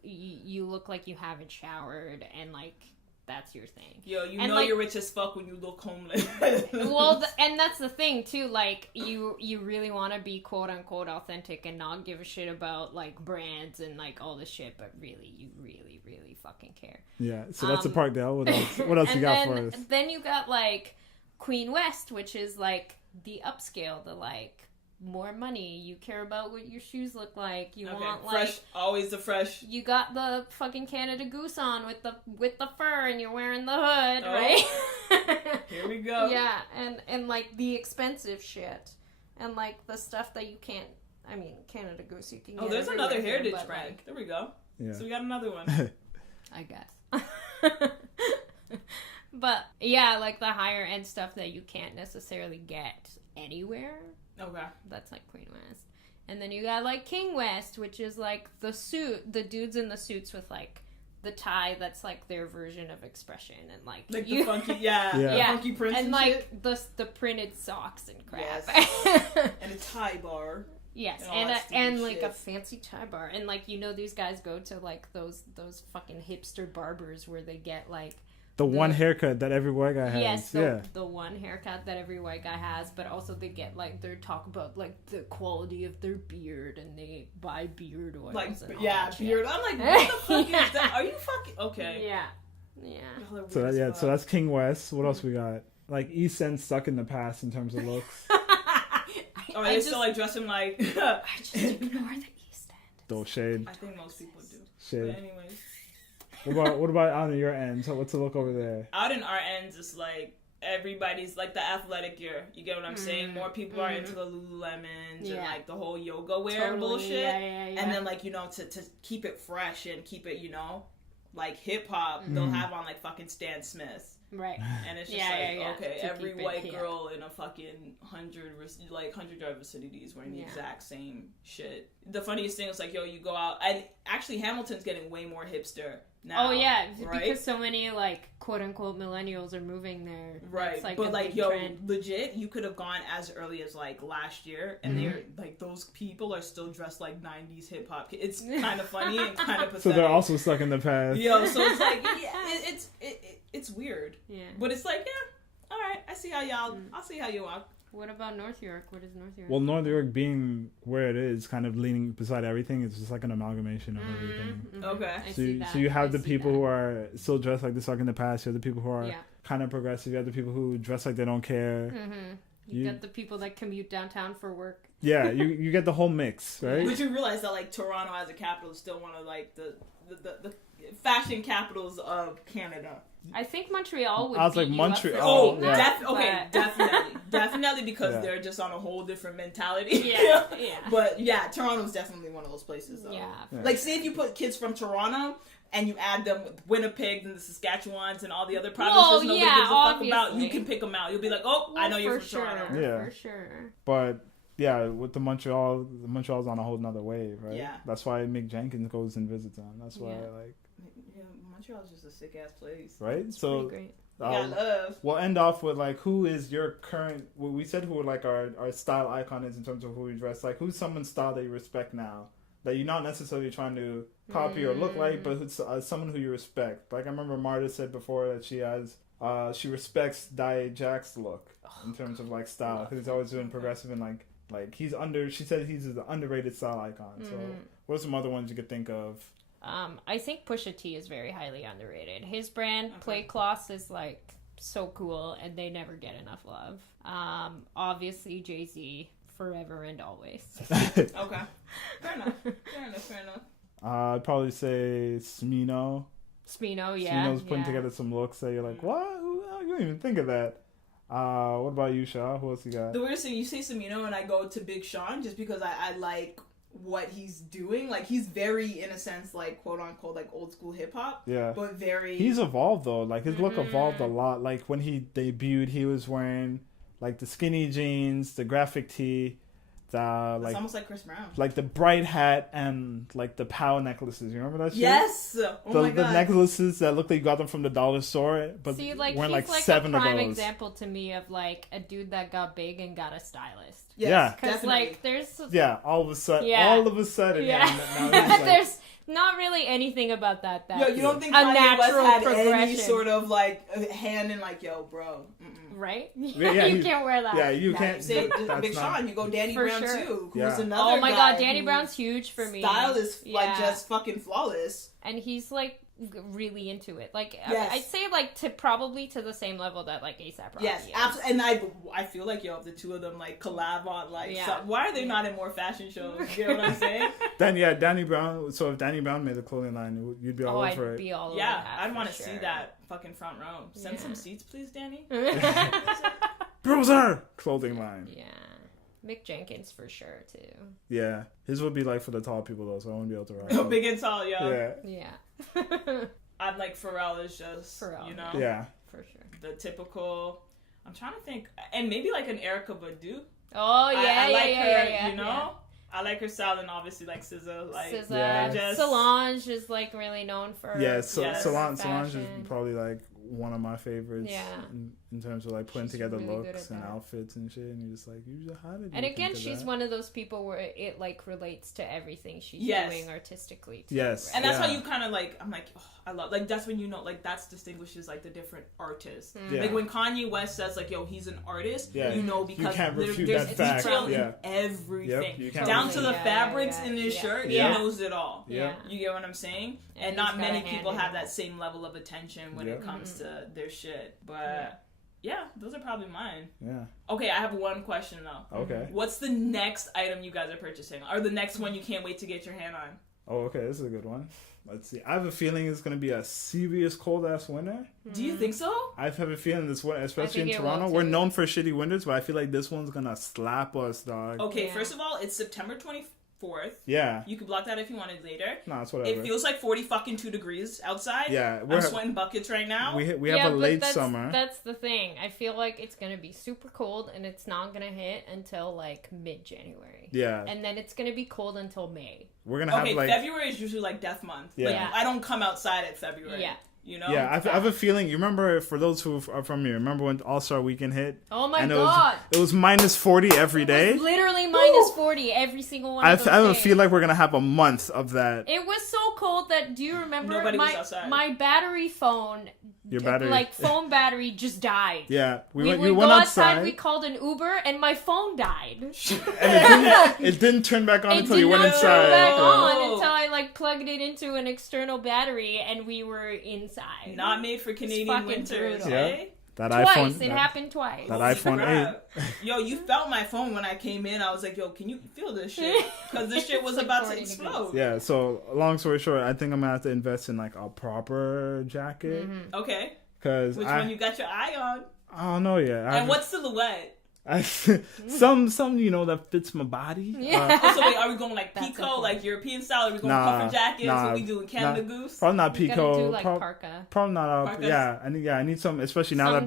you look like you haven't showered and like that's your thing. Yo, you and know like, you're rich as fuck when you look homeless. Well, and that's the thing too. Like you really want to be quote unquote authentic and not give a shit about like brands and like all this shit, but really, you really fucking care. Yeah. So that's a Parkdale. What else you got for us? Then you got like Queen West, which is like the upscale, the like more money. You care about what your shoes look like. You want like fresh, always the fresh. You got the fucking Canada Goose on with the fur, and you're wearing the hood, right? Here we go. Yeah, and like the expensive shit, and like the stuff that you can't. I mean, Canada Goose you can. Oh, there's another heritage brand. Like, there we go. Yeah. So we got another one. I guess. But yeah, like the higher end stuff that you can't necessarily get anywhere. Okay. That's like Queen West. And then you got like King West, which is like the the dudes in the suits with like the tie that's like their version of expression and like the funky funky prints and like shit. the printed socks and crap. Yes. And a tie bar. Yes, and like a fancy tie bar. And like, you know, these guys go to like those fucking hipster barbers where they get like the one haircut that every white guy has. Yes, the one haircut that every white guy has, but also they get like they talk about like the quality of their beard and they buy beard oils. Like and beard. I'm like, what the fuck is that? Are you fucking okay? Yeah. So that's King West. What else we got? Like East End stuck in the past in terms of looks. They still like dressing like. I just ignore the East End. Don't shade. I think most people do. Shade. But anyways. What about out on your end? So what's the look over there? Out in our ends, it's like everybody's like the athletic gear. You get what I'm saying? More people are into the Lululemons and like the whole yoga wear bullshit. Yeah. And then like, you know, to keep it fresh and keep it, you know, like hip hop, they'll have on like fucking Stan Smith. Right. And it's just okay, every white girl in a fucking 100-yard vicinity is wearing the exact same shit. The funniest thing is like, yo, you go out, and actually Hamilton's getting way more hipster now. Oh yeah, because so many like quote unquote millennials are moving there. Right. Like, but like, yo, legit, you could have gone as early as like last year, and they're like, those people are still dressed like 90s hip hop. It's kind of funny and kind of pathetic. So they're also stuck in the past. Yo, so it's like, it's weird. Yeah. But it's like, all right, I see how y'all. I'll see how you walk. What about North York? What is North York? Well, North York being where it is, kind of leaning beside everything, it's just like an amalgamation of everything. Okay. So you have the people who are still dressed like they stuck in the past. You have the people who are kind of progressive. You have the people who dress like they don't care. You get the people that commute downtown for work. Yeah, you get the whole mix, right? But you realize that like Toronto as a capital is still one of like the fashion capitals of Canada. I think Montreal would. I was like beat Montreal. you up for saying that, definitely because they're just on a whole different mentality. Yeah. But yeah, Toronto's definitely one of those places though. Yeah. Like, say if you put kids from Toronto and you add them with Winnipeg and the Saskatchewans and all the other provinces nobody gives a fuck about, you can pick them out. You'll be like, oh, I know you're from Toronto. Yeah, for sure. But yeah, with the Montreal's on a whole nother wave, right? Yeah. That's why Mick Jenkins goes and visits them. That's why Montreal's just a sick ass place. Right? It's so great. You got love. We'll end off with like, who is your current? Well, we said who like our style icon is in terms of who we dress. Like, who's someone's style that you respect now that you're not necessarily trying to copy or look like, but who's someone who you respect. Like I remember Marta said before that she respects Jack's look in terms of like style because he's always doing progressive and like he's she said he's an underrated style icon. So what are some other ones you could think of? I think Pusha T is very highly underrated. His brand, Play Cloths, is like so cool, and they never get enough love. Obviously, Jay-Z, forever and always. Okay, fair enough. I'd probably say Smino. Smino, yeah. Smino's putting together some looks that you're like, what? You don't even think of that. What about you, Shaw? Who else you got? The weirdest thing, you say Smino, and I go to Big Sean just because I like what he's doing. Like, he's very, in a sense, like, quote unquote, like old school hip hop. Yeah. But very. He's evolved though. Like his look evolved a lot. Like when he debuted, he was wearing like the skinny jeans, the graphic tee, it's almost like Chris Brown. Like the bright hat and like the POW necklaces. You remember that shit? Yes. Oh my God. The necklaces that look like you got them from the dollar store, but weren't like seven of those. He's like a prime example to me of like a dude that got big and got a stylist. Yes, yeah. Because like there's. Yeah. All of a sudden. Yeah. Now there's not really anything about that. You don't think Kanye West had any sort of like hand in like, yo, bro. Right? Yeah, you can't wear that. Yeah, you can't. Say Big Sean, you go Danny Brown too, who's another. Oh my God, Danny Brown's huge for me. Style is like just fucking flawless, and he's like really into it. Like I'd say like to the same level that like A$AP Rocky is. Absolutely. And I feel like the two of them like collab on like why are they not in more fashion shows? You know what I'm saying? Then Danny Brown. So if Danny Brown made a clothing line, you'd be all over it. I'd be all over that. I'd want to see that fucking front row. Send some seats, please, Danny. Browser clothing line. Yeah. Mick Jenkins for sure too. Yeah, his would be like for the tall people though, so I wouldn't be able to rock. Big and tall, yeah. I'd like Pharrell is just you know, for sure. The typical. I'm trying to think, and maybe like an Erykah Badu. Oh yeah, I like her. Yeah, you know. Yeah. I like her style, and obviously like SZA, SZA. Solange is like really known for. Yeah, Solange is probably like one of my favorites. Yeah. In terms of like putting together really looks and outfits and shit, and you're just like, how did you? And again, she's one of those people where it like relates to everything she's doing artistically too. Yes. And that's how you kind of like. I'm like, I love like that's when you know like that's distinguishes like the different artists. Like when Kanye West says like, yo, he's an artist. You know because you can't refute there's that fact. in everything Yep, down to the fabrics in his shirt. He knows it all. Yeah. You get what I'm saying? And not many people have that same level of attention when it comes to their shit. But yeah, those are probably mine. Yeah. Okay, I have one question though. Okay. What's the next item you guys are purchasing? Or the next one you can't wait to get your hand on? Oh, okay, this is a good one. Let's see. I have a feeling it's going to be a serious cold-ass winter. Do you think so? I have a feeling this one, especially in Toronto. We're known for shitty winters, but I feel like this one's going to slap us, dog. Okay, first of all, it's September 24th. Yeah. You could block that if you wanted later. No, it's whatever. It feels like 2 degrees outside. Yeah. I'm sweating buckets right now. We have a late summer. That's the thing. I feel like it's going to be super cold and it's not going to hit until like mid-January. Yeah. And then it's going to be cold until May. We're going to have like... February is usually like death month. Yeah. Like, I don't come outside at February. Yeah. You know? Yeah, I have a feeling. You remember, for those who are from here, remember when All-Star Weekend hit? Oh my God! It was minus 40 every day. It was literally minus 40 every single one. I have a feel like we're gonna have a month of that. It was so cold that. Do you remember? Nobody was outside. My battery phone. Your battery, like phone battery, just died. Yeah, we went outside. We called an Uber, and my phone died. And it didn't turn back on until you went inside. It didn't turn back on until I like plugged it into an external battery, and we were inside. Not made for Canadian winters, eh? That twice. It happened twice. That iPhone 8. Yo, you felt my phone when I came in. I was like, yo, can you feel this shit? Because this shit was about to explode. Yeah, so long story short, I think I'm going to have to invest in like a proper jacket. Okay. Cause Which one you got your eye on? I don't know yet. And what silhouette? Some that fits my body. Yeah. So wait, are we going like Pico, like European style? Are we going puffer jackets? What we doing Canada Goose? Probably not Pico. Do like parka. Probably not. I need some, especially now that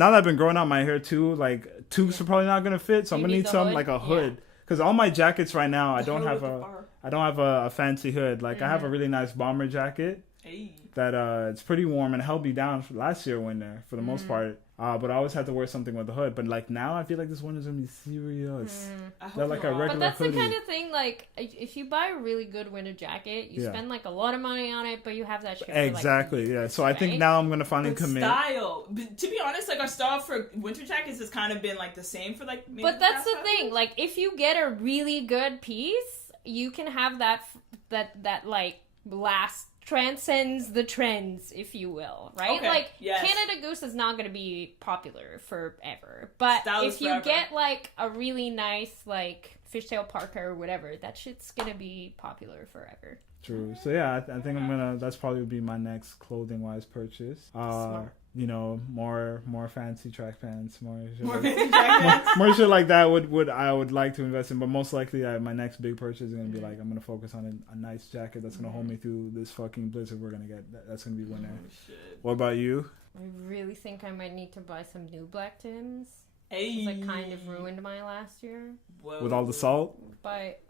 I've been growing out my hair too. Like toques are probably not gonna fit, so I'm gonna need some like a hood. Because all my jackets right now, I don't have a fancy hood. Like I have a really nice bomber jacket that it's pretty warm and held me down last year winter for the most part. But I always had to wear something with a hood. But like now, I feel like this winter's gonna be serious. They're like a regular But that's hoodie. the kind of thing. Like if you buy a really good winter jacket, you spend like a lot of money on it, but you have that shit. Exactly. For, like, so I think now I'm gonna finally commit. Style. But to be honest, like our style for winter jackets has kind of been like the same for like. Maybe but that's the thing. Like if you get a really good piece, you can have that like last. Transcends the trends, if you will, right? Okay, like Canada Goose is not going to be popular forever, but if you get like a really nice like fishtail parka or whatever, that shit's going to be popular forever. True. So yeah, I think that's probably be my next clothing wise purchase. Smart. More fancy track pants, more shit like that I would like to invest in, but most likely my next big purchase is gonna be like I'm gonna focus on a nice jacket that's gonna hold me through this fucking blizzard we're gonna get. That's gonna be winter. What about you? I really think I might need to buy some new black Tims. Hey. I kind of ruined my last year. Whoa. With all the salt?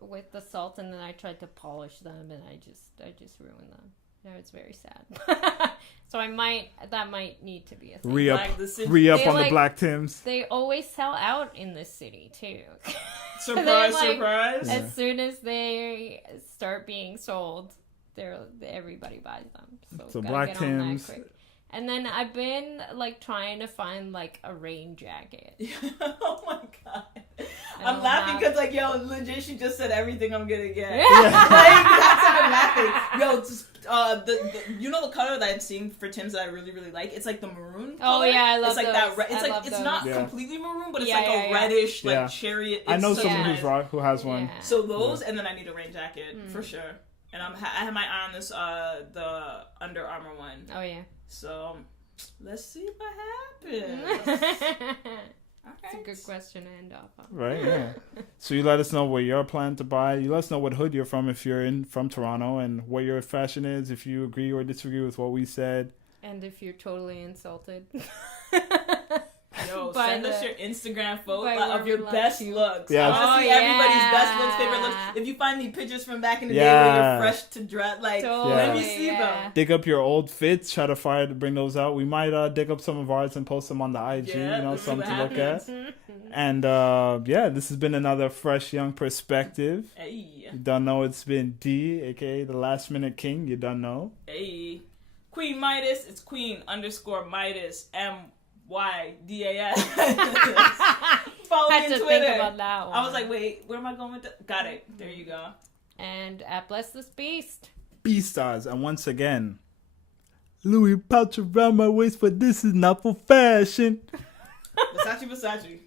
With the salt, and then I tried to polish them, and I just ruined them. Now it's very sad. So that might need to be a thing. Re-up on the black Tims. They always sell out in this city, too. Surprise. As soon as they start being sold, everybody buys them. So black Tims. And then I've been like trying to find like a rain jacket. Oh my god. I'm laughing because like legit she just said everything I'm gonna get. Yeah. Like that's how I'm laughing. The color that I'm seeing for Tim's that I really really like. It's like the maroon color. Oh yeah, I love it's like those. that. It's like it's not completely maroon, but it's like a reddish like chariot. I know someone who has one. Yeah. So those, and then I need a rain jacket for sure. And I have my eye on this the Under Armour one. Oh yeah. So let's see what happens. That's a good question to end off on. Right, yeah. So you let us know what you're planning to buy. You let us know what hood you're from if you're from Toronto, and what your fashion is, if you agree or disagree with what we said. And if you're totally insulted. Send us your Instagram photo of your best looks. Yeah. I want to see everybody's best looks, favorite looks. If you find me pictures from back in the day where you're fresh to dress, let me see them. Dig up your old fits, try to bring those out. We might dig up some of ours and post them on the IG, something to look at. And this has been another fresh young perspective. Hey. You don't know it's been D, aka the Last Minute King. You don't know. Hey. Queen Midas, it's Queen_Midas MYDAS. Follow me on Twitter. Think about that one. I was like, wait, where am I going with that? Got it. There you go. And Bless This Beast. Beastars. And once again, Louis pouch around my waist, but this is not for fashion. Versace.